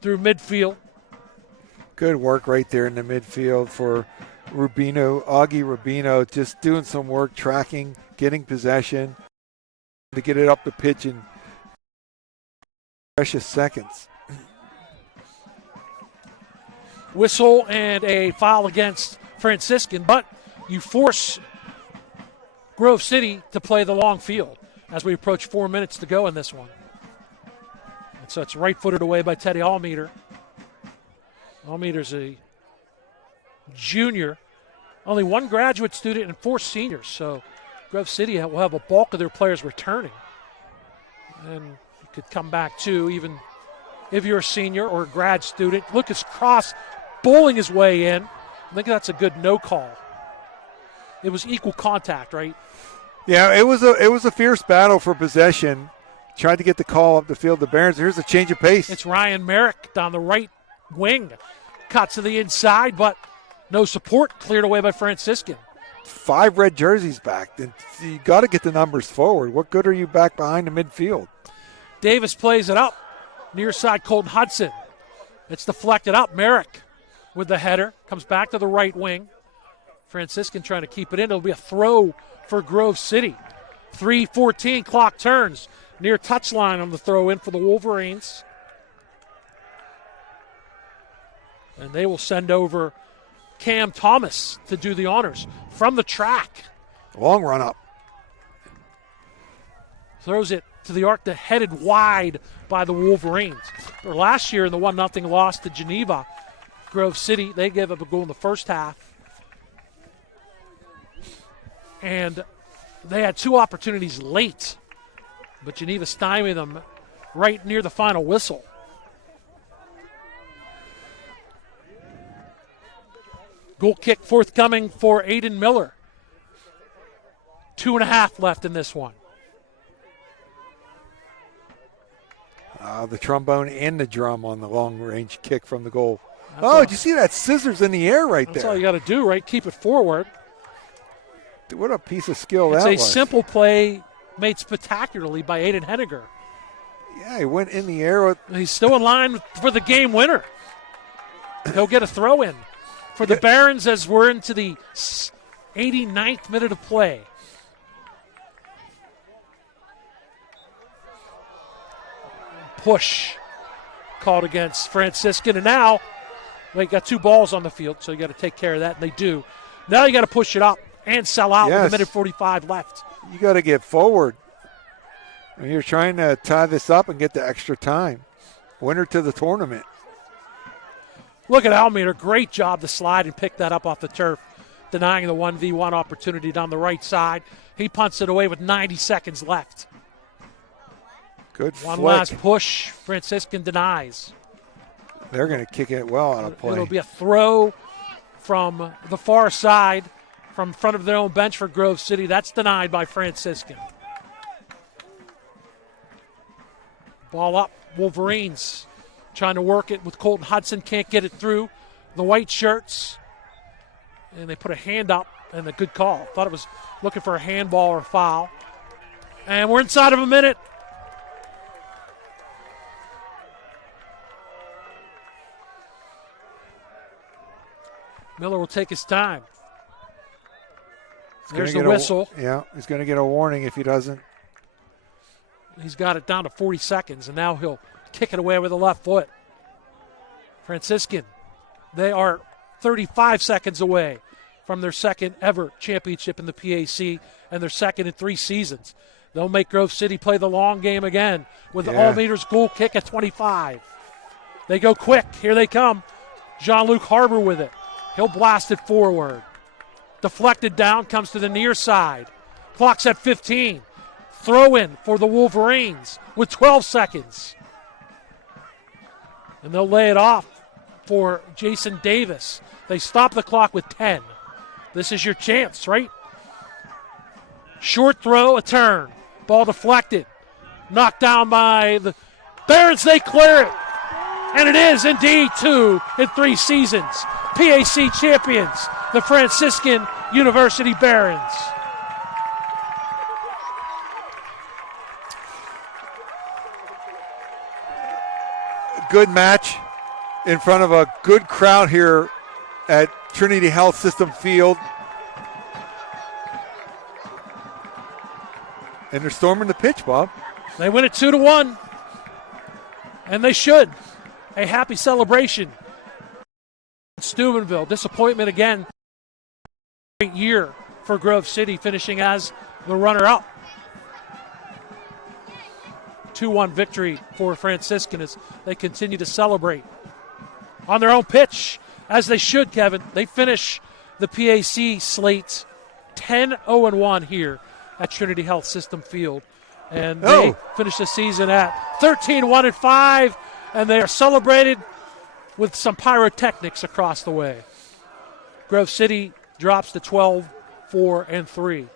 through midfield. Good work right there in the midfield for Rubino. Augie Rubino just doing some work, tracking, getting possession to get it up the pitch in precious seconds. Whistle and a foul against Franciscan, but you force Grove City to play the long field as we approach 4 minutes to go in this one. And so it's right-footed away by Teddy Allmeter. Allmeter's a junior, only 1 graduate student and 4 seniors, so Grove City will have a bulk of their players returning. And you could come back too, even if you're a senior or a grad student. Lucas Cross bowling his way in. I think that's a good no call. It was equal contact, right? Yeah, it was a fierce battle for possession. Tried to get the call up the field. The Barons. Here's a change of pace. It's Ryan Merrick down the right wing. Cuts to the inside, but no support. Cleared away by Franciscan. 5 red jerseys back. You got to get the numbers forward. What good are you back behind the midfield? Davis plays it up. Near side, Colton Hudson. It's deflected up. Merrick with the header. Comes back to the right wing. Franciscan trying to keep it in. It'll be a throw for Grove City. 3:14, clock turns. Near touchline on the throw in for the Wolverines. And they will send over Cam Thomas to do the honors from the track. Long run up. Throws it to the arc, headed wide by the Wolverines. Or last year in the 1-0 loss to Geneva, Grove City, they gave up a goal in the first half. And they had 2 opportunities late, but Geneva stymied them right near the final whistle. Goal kick forthcoming for Aiden Miller. 2.5 left in this one. The trombone and the drum on the long-range kick from the goal. That's did you see that scissors in the air right there? That's all you got to do, right? Keep it forward. What a piece of skill It's that a was. simple play made spectacularly by Aiden Henniger. Yeah, he went in the air. He's still in line for the game winner. He'll get a throw in for the Barons as we're into the 89th minute of play. Push called against Franciscan, and now they got 2 balls on the field, so you got to take care of that, and they do. Now you got to push it up and sell out with a minute 45 left. You got to get forward. And you're trying to tie this up and get the extra time. Winner to the tournament. Look at Almeida. Great job to slide and pick that up off the turf, denying the 1v1 opportunity down the right side. He punts it away with 90 seconds left. Good One flick. last push. Franciscan denies. They're going to kick it well out of play. It'll be a throw from the far side, from front of their own bench for Grove City. That's denied by Franciscan. Ball up. Wolverines trying to work it with Colton Hudson. Can't get it through. The white shirts. And they put a hand up, and a good call. Thought it was looking for a handball or a foul. And we're inside of a minute. Miller will take his time. There's the whistle. He's going to get a warning if he doesn't. He's got it down to 40 seconds, and now he'll kick it away with the left foot. Franciscan, they are 35 seconds away from their second ever championship in the PAC and their second in 3 seasons. They'll make Grove City play the long game again with the All-Meters goal kick at 25. They go quick. Here they come. Jean-Luc Harbour with it. He'll blast it forward. Deflected down, comes to the near side. Clock's at 15. Throw in for the Wolverines with 12 seconds. And they'll lay it off for Jason Davis. They stop the clock with 10. This is your chance, right? Short throw, a turn. Ball deflected. Knocked down by the Barons. They clear it. And it is indeed 2 in 3 seasons. PAC champions, the Franciscan University Barons. Good match in front of a good crowd here at Trinity Health System Field. And they're storming the pitch, Bob. They win it 2-1. And they should. A happy celebration. Steubenville, disappointment again. Great year for Grove City, finishing as the runner-up. 2-1 victory for Franciscan as they continue to celebrate. On their own pitch, as they should, Kevin. They finish the PAC slate 10-0-1 here at Trinity Health System Field. And they finished the season at 13-1-5, and they are celebrated with some pyrotechnics across the way. Grove City drops to 12-4-3.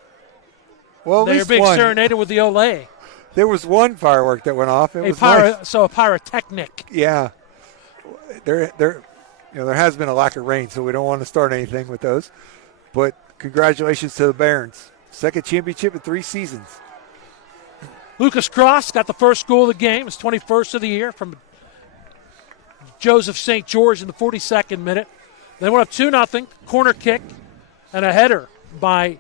Well, they're being serenaded with the Olay. There was one firework that went off. It was nice. So a pyrotechnic. Yeah. There has been a lack of rain, so we don't want to start anything with those. But congratulations to the Barons. Second championship in 3 seasons. Lucas Cross got the first goal of the game. His 21st of the year from Joseph St. George in the 42nd minute. They went up 2-0, corner kick, and a header by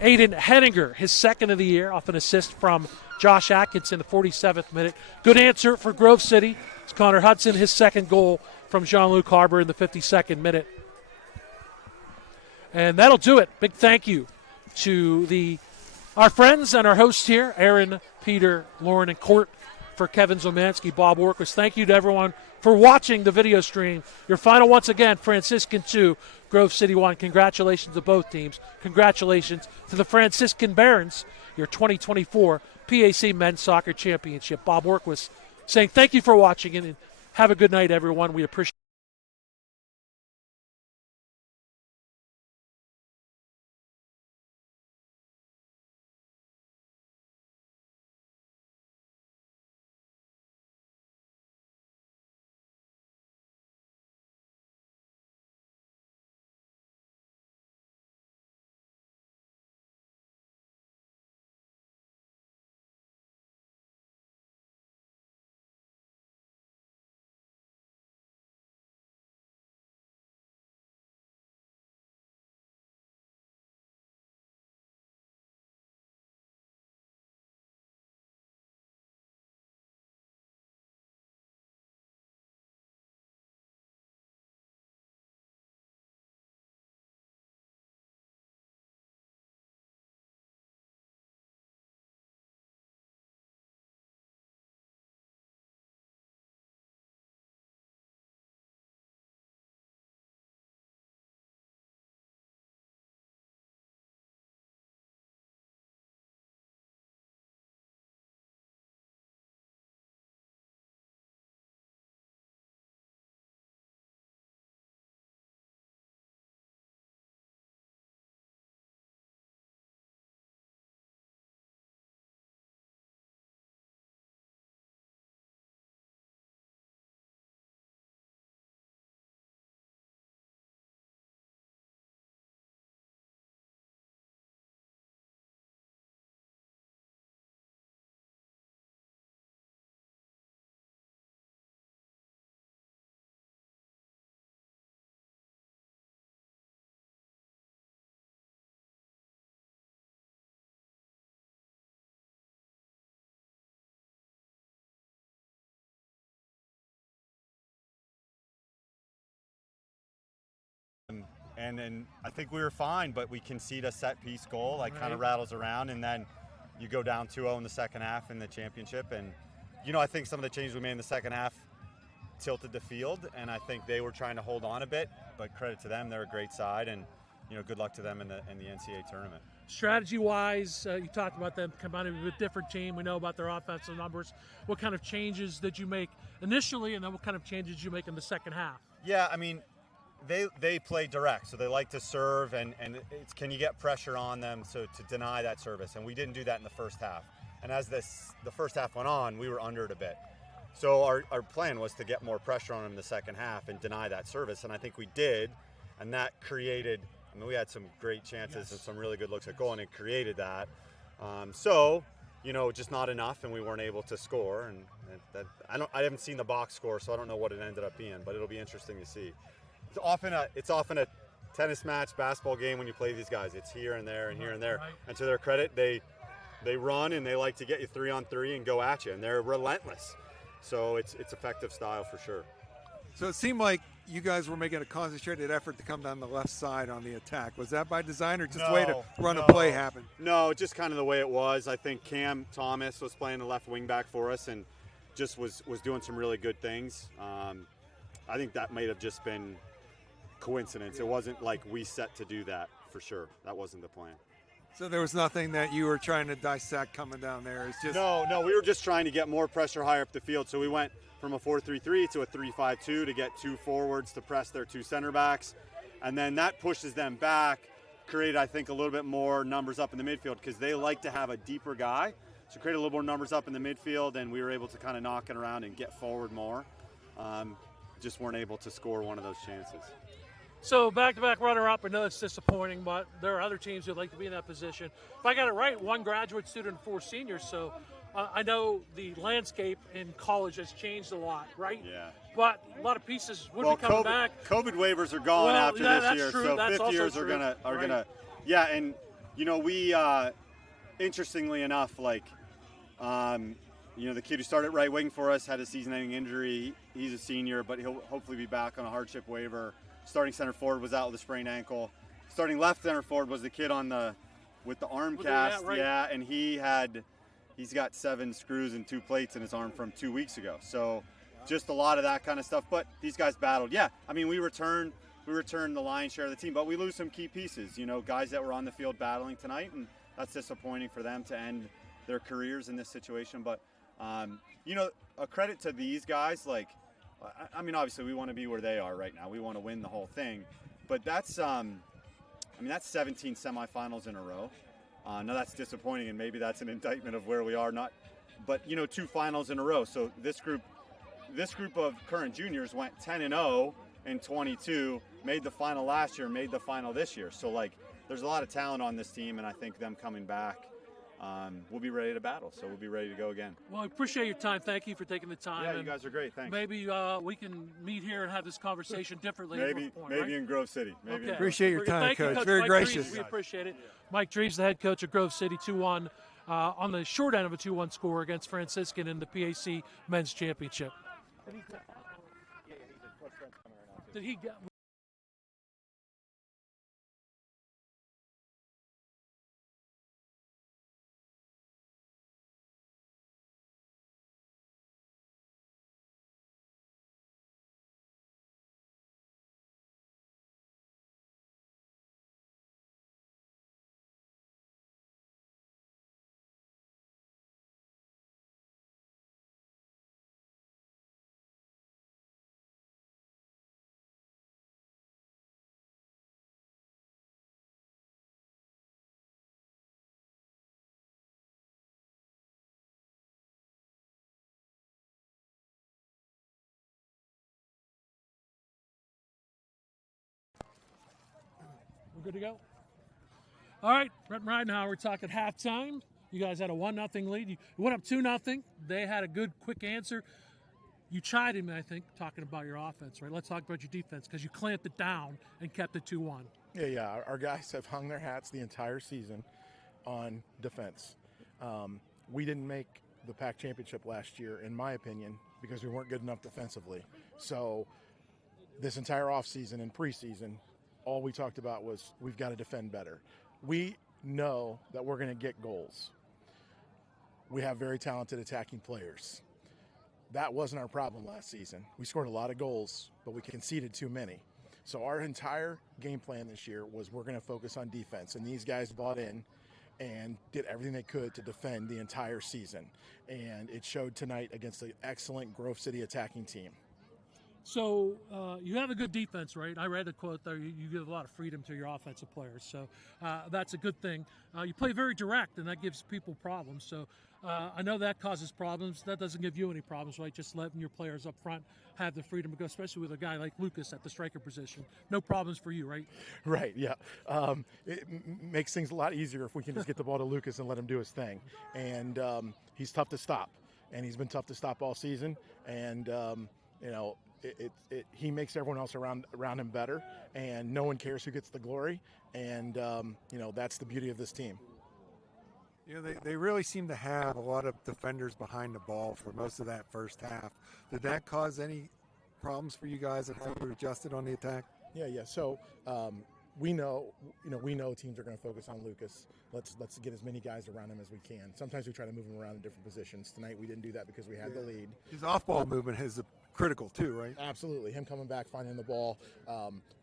Aiden Henninger, his second of the year, off an assist from Josh Atkins in the 47th minute. Good answer for Grove City. It's Connor Hudson, his second goal from Jean-Luc Harbour in the 52nd minute. And that'll do it. Big thank you to our friends and our hosts here, Aaron, Peter, Lauren, and Court, for Kevin Zomansky, Bob Orquist. Thank you to everyone for watching the video stream. Your final once again, Franciscan 2, Grove City 1. Congratulations to both teams. Congratulations to the Franciscan Barons, your 2024 PAC Men's Soccer Championship. Bob Orquist saying thank you for watching and have a good night, everyone. We appreciate it. And then I think we were fine, but we concede a set-piece goal, kind of rattles around, and then you go down 2-0 in the second half in the championship. And, I think some of the changes we made in the second half tilted the field, and I think they were trying to hold on a bit, but credit to them, they're a great side, and, good luck to them in the NCAA tournament. Strategy-wise, you talked about them combining with a different team. We know about their offensive numbers. What kind of changes did you make initially, and then what kind of changes did you make in the second half? Yeah, I mean, they play direct, so they like to serve, and it's, can you get pressure on them to deny that service? And we didn't do that in the first half. And as the first half went on, we were under it a bit. So our plan was to get more pressure on them in the second half and deny that service, and I think we did, and that created, we had some great chances and some really good looks at goal, and it created that. Just not enough, and we weren't able to score. And I haven't seen the box score, so I don't know what it ended up being, but it'll be interesting to see. It's often a tennis match, basketball game when you play these guys. It's here and there and here and there. Right. And to their credit, they run and they like to get you 3-on-3 and go at you, and they're relentless. So it's effective style for sure. So it seemed like you guys were making a concentrated effort to come down the left side on the attack. Was that by design or just a way to run a play happen? No, just kind of the way it was. I think Cam Thomas was playing the left wing back for us and just was doing some really good things. I think that might have just been coincidence. It wasn't like we set to do that for sure. That wasn't the plan. So there was nothing that you were trying to dissect coming down there. It's just No, we were just trying to get more pressure higher up the field. So we went from a 4-3-3 to a 3-5-2 to get 2 forwards to press their 2 center backs. And then that pushes them back, create, I think, a little bit more numbers up in the midfield because they like to have a deeper guy. So create a little more numbers up in the midfield, and we were able to kind of knock it around and get forward more. Just weren't able to score one of those chances. So back-to-back runner-up, I know it's disappointing, but there are other teams who'd like to be in that position. If I got it right, 1 graduate student, 4 seniors, so I know the landscape in college has changed a lot, right? Yeah. But a lot of pieces would be coming back. COVID waivers are gone after this year, true. so That's fifth years true. are Right. gonna, yeah. And we, interestingly enough, the kid who started right wing for us had a season-ending injury. He's a senior, but he'll hopefully be back on a hardship waiver. Starting center forward was out with a sprained ankle. Starting left center forward was the kid with the arm cast, and he's got 7 screws and 2 plates in his arm from 2 weeks ago. So just a lot of that kind of stuff. But these guys battled. Yeah, I mean, we returned the lion's share of the team, but we lose some key pieces. Guys that were on the field battling tonight, and that's disappointing for them to end their careers in this situation. But a credit to these guys. Obviously we want to be where they are right now. We want to win the whole thing, but that's 17 semifinals in a row. Now that's disappointing, and maybe that's an indictment of where we are. But 2 finals in a row. So this group of current juniors went 10-0 in 22, made the final last year, made the final this year. So there's a lot of talent on this team, and I think them coming back, we'll be ready to battle. So we'll be ready to go again. Well, I appreciate your time. Thank you for taking the time. Yeah, you guys are great. Thanks. Maybe we can meet here and have this conversation differently. Maybe in Grove City. Okay. Appreciate your time, Thank you, Coach. Very Mike gracious. Drees. We appreciate it. Mike Drees, the head coach of Grove City, 2-1 on the short end of a 2-1 score against Franciscan in the PAC Men's Championship. Did he get? We're good to go? All right, Brett and Ridenhour, we're talking halftime. You guys had a 1-0 lead. You went up 2-0. They had a good, quick answer. You chided me, I think, talking about your offense, right? Let's talk about your defense because you clamped it down and kept it 2-1. Yeah. Our guys have hung their hats the entire season on defense. We didn't make the PAC championship last year, in my opinion, because we weren't good enough defensively. So this entire offseason and preseason, all we talked about was we've got to defend better. We know that we're going to get goals. We have very talented attacking players. That wasn't our problem last season. We scored a lot of goals, but we conceded too many. So our entire game plan this year was we're going to focus on defense, and these guys bought in and did everything they could to defend the entire season. And it showed tonight against the excellent Grove City attacking team. So you have a good defense, right? I read a quote there. You give a lot of freedom to your offensive players, so that's a good thing. You play very direct, and that gives people problems. So I know that causes problems. That doesn't give you any problems, right? Just letting your players up front have the freedom to go, especially with a guy like Lucas at the striker position. No problems for you, right? Right, yeah. It makes things a lot easier if we can just get the ball to Lucas and let him do his thing. And he's tough to stop, and he's been tough to stop all season. And, he makes everyone else around him better, and no one cares who gets the glory. And, that's the beauty of this team. They really seem to have a lot of defenders behind the ball for most of that first half. Did that cause any problems for you guys that were adjusted on the attack? Yeah. So we know teams are going to focus on Lucas. Let's get as many guys around him as we can. Sometimes we try to move him around in different positions. Tonight we didn't do that because we had the lead. His off-ball movement has critical too, right? Absolutely. Him coming back, finding the ball.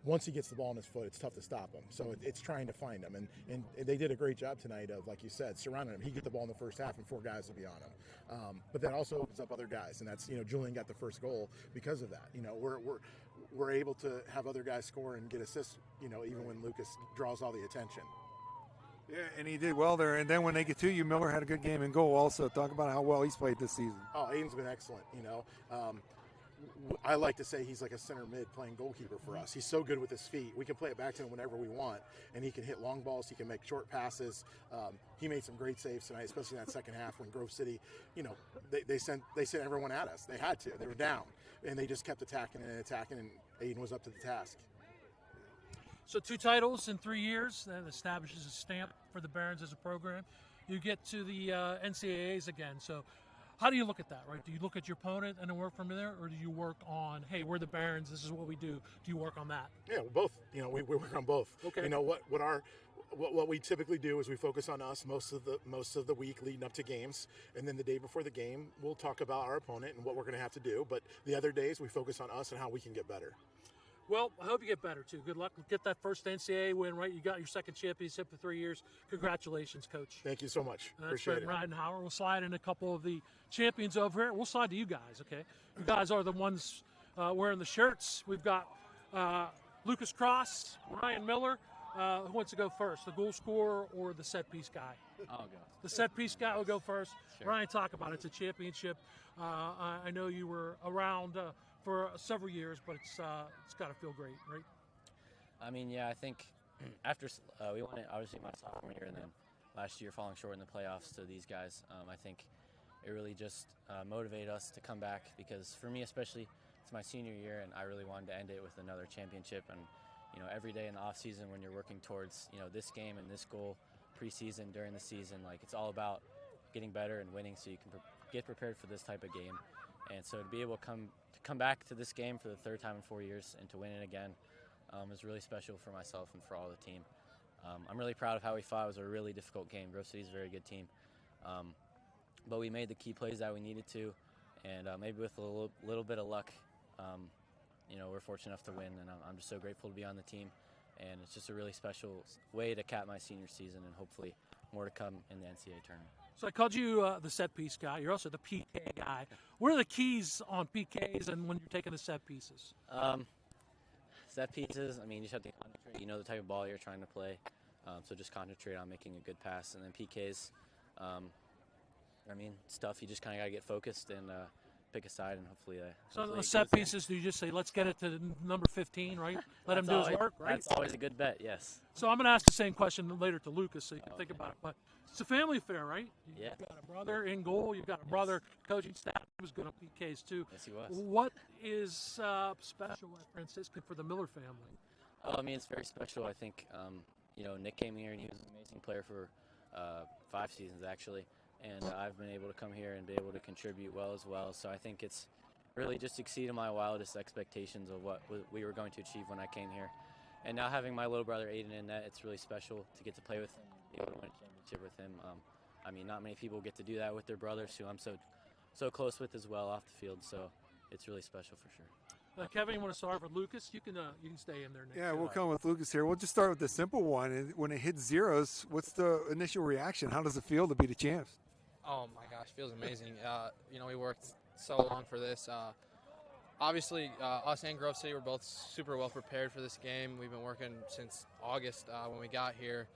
Once he gets the ball in his foot, it's tough to stop him. So it's trying to find him. And they did a great job tonight of, like you said, surrounding him. He get the ball in the first half and 4 guys will be on him. But that also opens up other guys. And that's, Julian got the first goal because of that. We're able to have other guys score and get assists, even when Lucas draws all the attention. Yeah, and he did well there. And then when they get to you, Miller had a good game in goal also. Talk about how well he's played this season. Oh, Aiden's been excellent, I like to say he's like a center mid playing goalkeeper for us. He's so good with his feet. We can play it back to him whenever we want, and he can hit long balls. He can make short passes. He made some great saves tonight, especially in that second half when Grove City, they sent everyone at us. They had to. They were down, and they just kept attacking, and Aiden was up to the task. So 2 titles in 3 years, that establishes a stamp for the Barons as a program. You get to the NCAAs again. So how do you look at that, right? Do you look at your opponent and then work from there, or do you work on, hey, we're the Barons, this is what we do? Do you work on that? Yeah, both. We work on both. Okay. What we typically do is we focus on us most of the week leading up to games, and then the day before the game, we'll talk about our opponent and what we're going to have to do. But the other days, we focus on us and how we can get better. Well, I hope you get better, too. Good luck. Get that first NCAA win, right? You got your second championship in 3 years. Congratulations, Coach. Thank you so much. That's Appreciate it. Ridenhour. We'll slide in a couple of the champions over here. We'll slide to you guys, okay? You guys are the ones wearing the shirts. We've got Lucas Cross, Ryan Miller. Who wants to go first, the goal scorer or the set-piece guy? I'll go. The set-piece guy will go first. Sure. Ryan, talk about it. It's a championship. I know you were around for several years, but it's got to feel great, right? I mean, yeah, I think after we won it, obviously my sophomore year, and then last year falling short in the playoffs to these guys, I think it really just motivated us to come back because for me especially, it's my senior year, and I really wanted to end it with another championship. And every day in the off season when you're working towards this game and this goal preseason, during the season, like it's all about getting better and winning so you can get prepared for this type of game. And so to be able to come back to this game for the 3rd time in 4 years and to win it again is really special for myself and for all the team. I'm really proud of how we fought. It was a really difficult game. Grove City's a very good team. But we made the key plays that we needed to, and maybe with a little bit of luck, we're fortunate enough to win, and I'm just so grateful to be on the team. And it's just a really special way to cap my senior season, and hopefully more to come in the NCAA tournament. So I called you the set-piece guy. You're also the PK guy. What are the keys on PKs and when you're taking the set pieces? Set pieces, I mean, you just have to concentrate. You know the type of ball you're trying to play, so just concentrate on making a good pass. And then PKs, stuff you just kind of got to get focused and pick a side, and hopefully so the set pieces, do you just say, let's get it to number 15, right? Let him do his work, right? That's always a good bet, yes. So I'm going to ask the same question later to Lucas so you can think about it. But it's a family affair, right? Yeah. You've got a brother in goal. You've got a brother coaching staff. He was good on PKs, too. Yes, he was. What is special at Franciscan for the Miller family? Oh, I mean, it's very special. I think, Nick came here, and he was an amazing player for 5 seasons, actually. And I've been able to come here and be able to contribute well as well. So I think it's really just exceeded my wildest expectations of what we were going to achieve when I came here. And now having my little brother Aiden in net, it's really special to get to play with him, be able to win a championship with him. Not many people get to do that with their brothers, who I'm so close with as well off the field. So it's really special for sure. Kevin, you want to start with Lucas? You can stay in there next. Yeah, we'll come with Lucas here. We'll just start with the simple one. When it hits zeros, what's the initial reaction? How does it feel to be the champs? Oh my gosh, feels amazing. We worked so long for this. Obviously, us and Grove City were both super well prepared for this game. We've been working since August when we got here.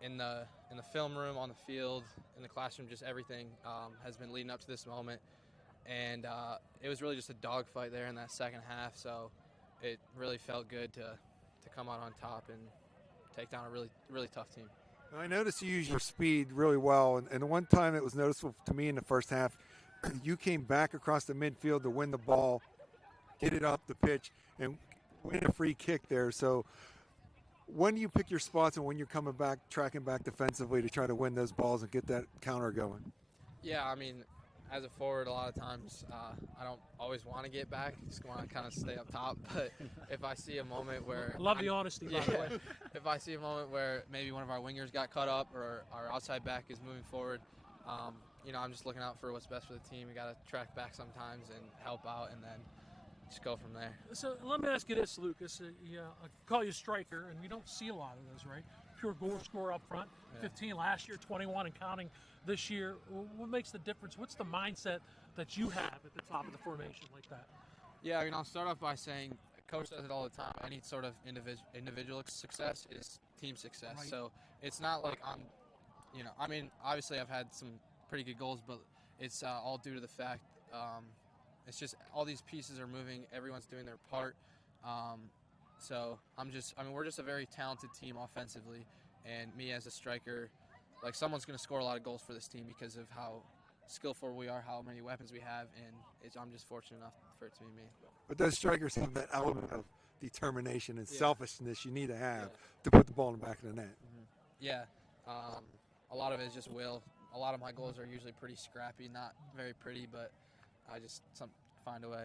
In the film room, on the field, in the classroom, just everything has been leading up to this moment. And it was really just a dogfight there in that second half. So it really felt good to come out on top and take down a really, really tough team. I noticed you use your speed really well, and the one time it was noticeable to me in the first half, you came back across the midfield to win the ball, get it up the pitch, and win a free kick there. So when do you pick your spots and when you're coming back, tracking back defensively to try to win those balls and get that counter going? Yeah, as a forward, a lot of times I don't always want to get back. Just want to kind of stay up top. But if I see a moment where Love the honesty, by the way. If I see a moment where maybe one of our wingers got cut up or our outside back is moving forward, I'm just looking out for what's best for the team. We got to track back sometimes and help out, and then just go from there. So let me ask you this, Lucas. I call you striker, and we don't see a lot of those, right? Pure goal scorer up front, 15 last year, 21 and counting this year. What makes the difference? What's the mindset that you have at the top of the formation like that? Yeah, I'll start off by saying, Coach says it all the time, any sort of individual success is team success. Right. So it's not like obviously I've had some pretty good goals, but it's all due to the fact it's just all these pieces are moving, everyone's doing their part. So we're just a very talented team offensively, and me as a striker, like someone's going to score a lot of goals for this team because of how skillful we are, how many weapons we have, and I'm just fortunate enough for it to be me. But those strikers have that element of determination and selfishness you need to have to put the ball in the back of the net. Mm-hmm. Yeah, a lot of it is just will. A lot of my goals are usually pretty scrappy, not very pretty, but I just find a way,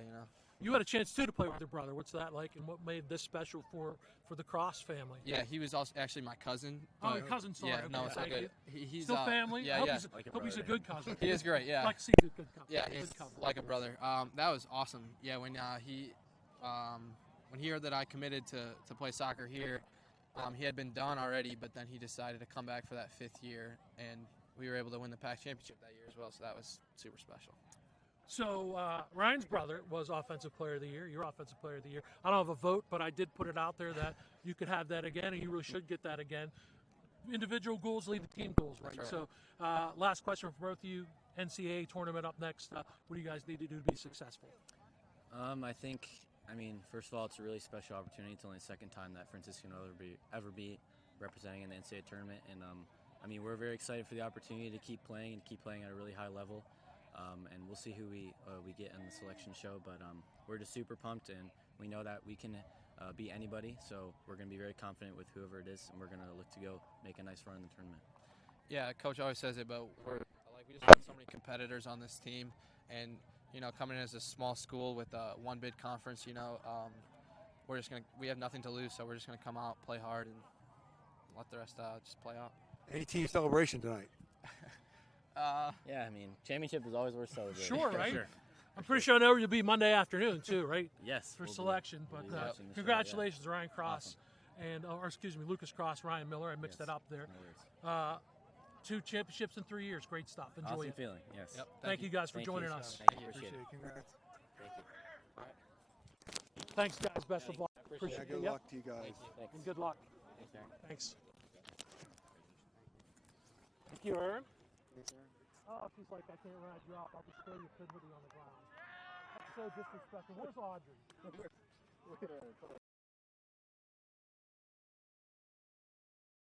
You had a chance, too, to play with your brother. What's that like, and what made this special for the Cross family? Yeah, he was also actually my cousin. Oh, your cousin, sorry. Yeah, okay, no, it's all good. He's still family? Yeah, I hope yeah. He's a good cousin. He is great, yeah. I like to see good cousin. Yeah, he's like a brother. That was awesome. Yeah, when he heard that I committed to play soccer here, he had been done already, but then he decided to come back for that 5th year, and we were able to win the PAC championship that year as well, so that was super special. So Ryan's brother was Offensive Player of the Year. You're Offensive Player of the Year. I don't have a vote, but I did put it out there that you could have that again, and you really should get that again. Individual goals lead to team goals, right? So last question for both of you. NCAA tournament up next. What do you guys need to do to be successful? I mean, first of all, it's a really special opportunity. It's only the second time that Franciscan will ever be representing in the NCAA tournament. And, we're very excited for the opportunity to keep playing at a really high level. And we'll see who we get in the selection show. But we're just super pumped, and we know that we can beat anybody. So we're going to be very confident with whoever it is, and we're going to look to go make a nice run in the tournament. Yeah, Coach always says it, but we just have so many competitors on this team, and coming in as a small school with a one bid conference, we have nothing to lose, so we're just gonna come out, play hard, and let the rest just play out. Any team celebration tonight? Yeah, championship is always worth celebrating. Sure, right? Sure. I'm pretty sure I know you'll be Monday afternoon too, right? Yes. For selection, but congratulations, Ryan Cross, and Lucas Cross, Ryan Miller. I mixed that up there. No worries. 2 championships in 3 years. Great stuff. Enjoy Awesome it. feeling. Yes. Yep. Thank you guys for joining us. Thank you. Appreciate it. Congrats. Thank you. Thanks, guys. Best of luck. Yeah, Appreciate good it. Yep. luck to you guys. Thanks. And good luck. Thanks, Aaron. Thanks. Thank you, Aaron. Oh, she's like, I can't ride you off. I'll just throw your kid with you on the ground. That's so disrespectful. Where's Audrey?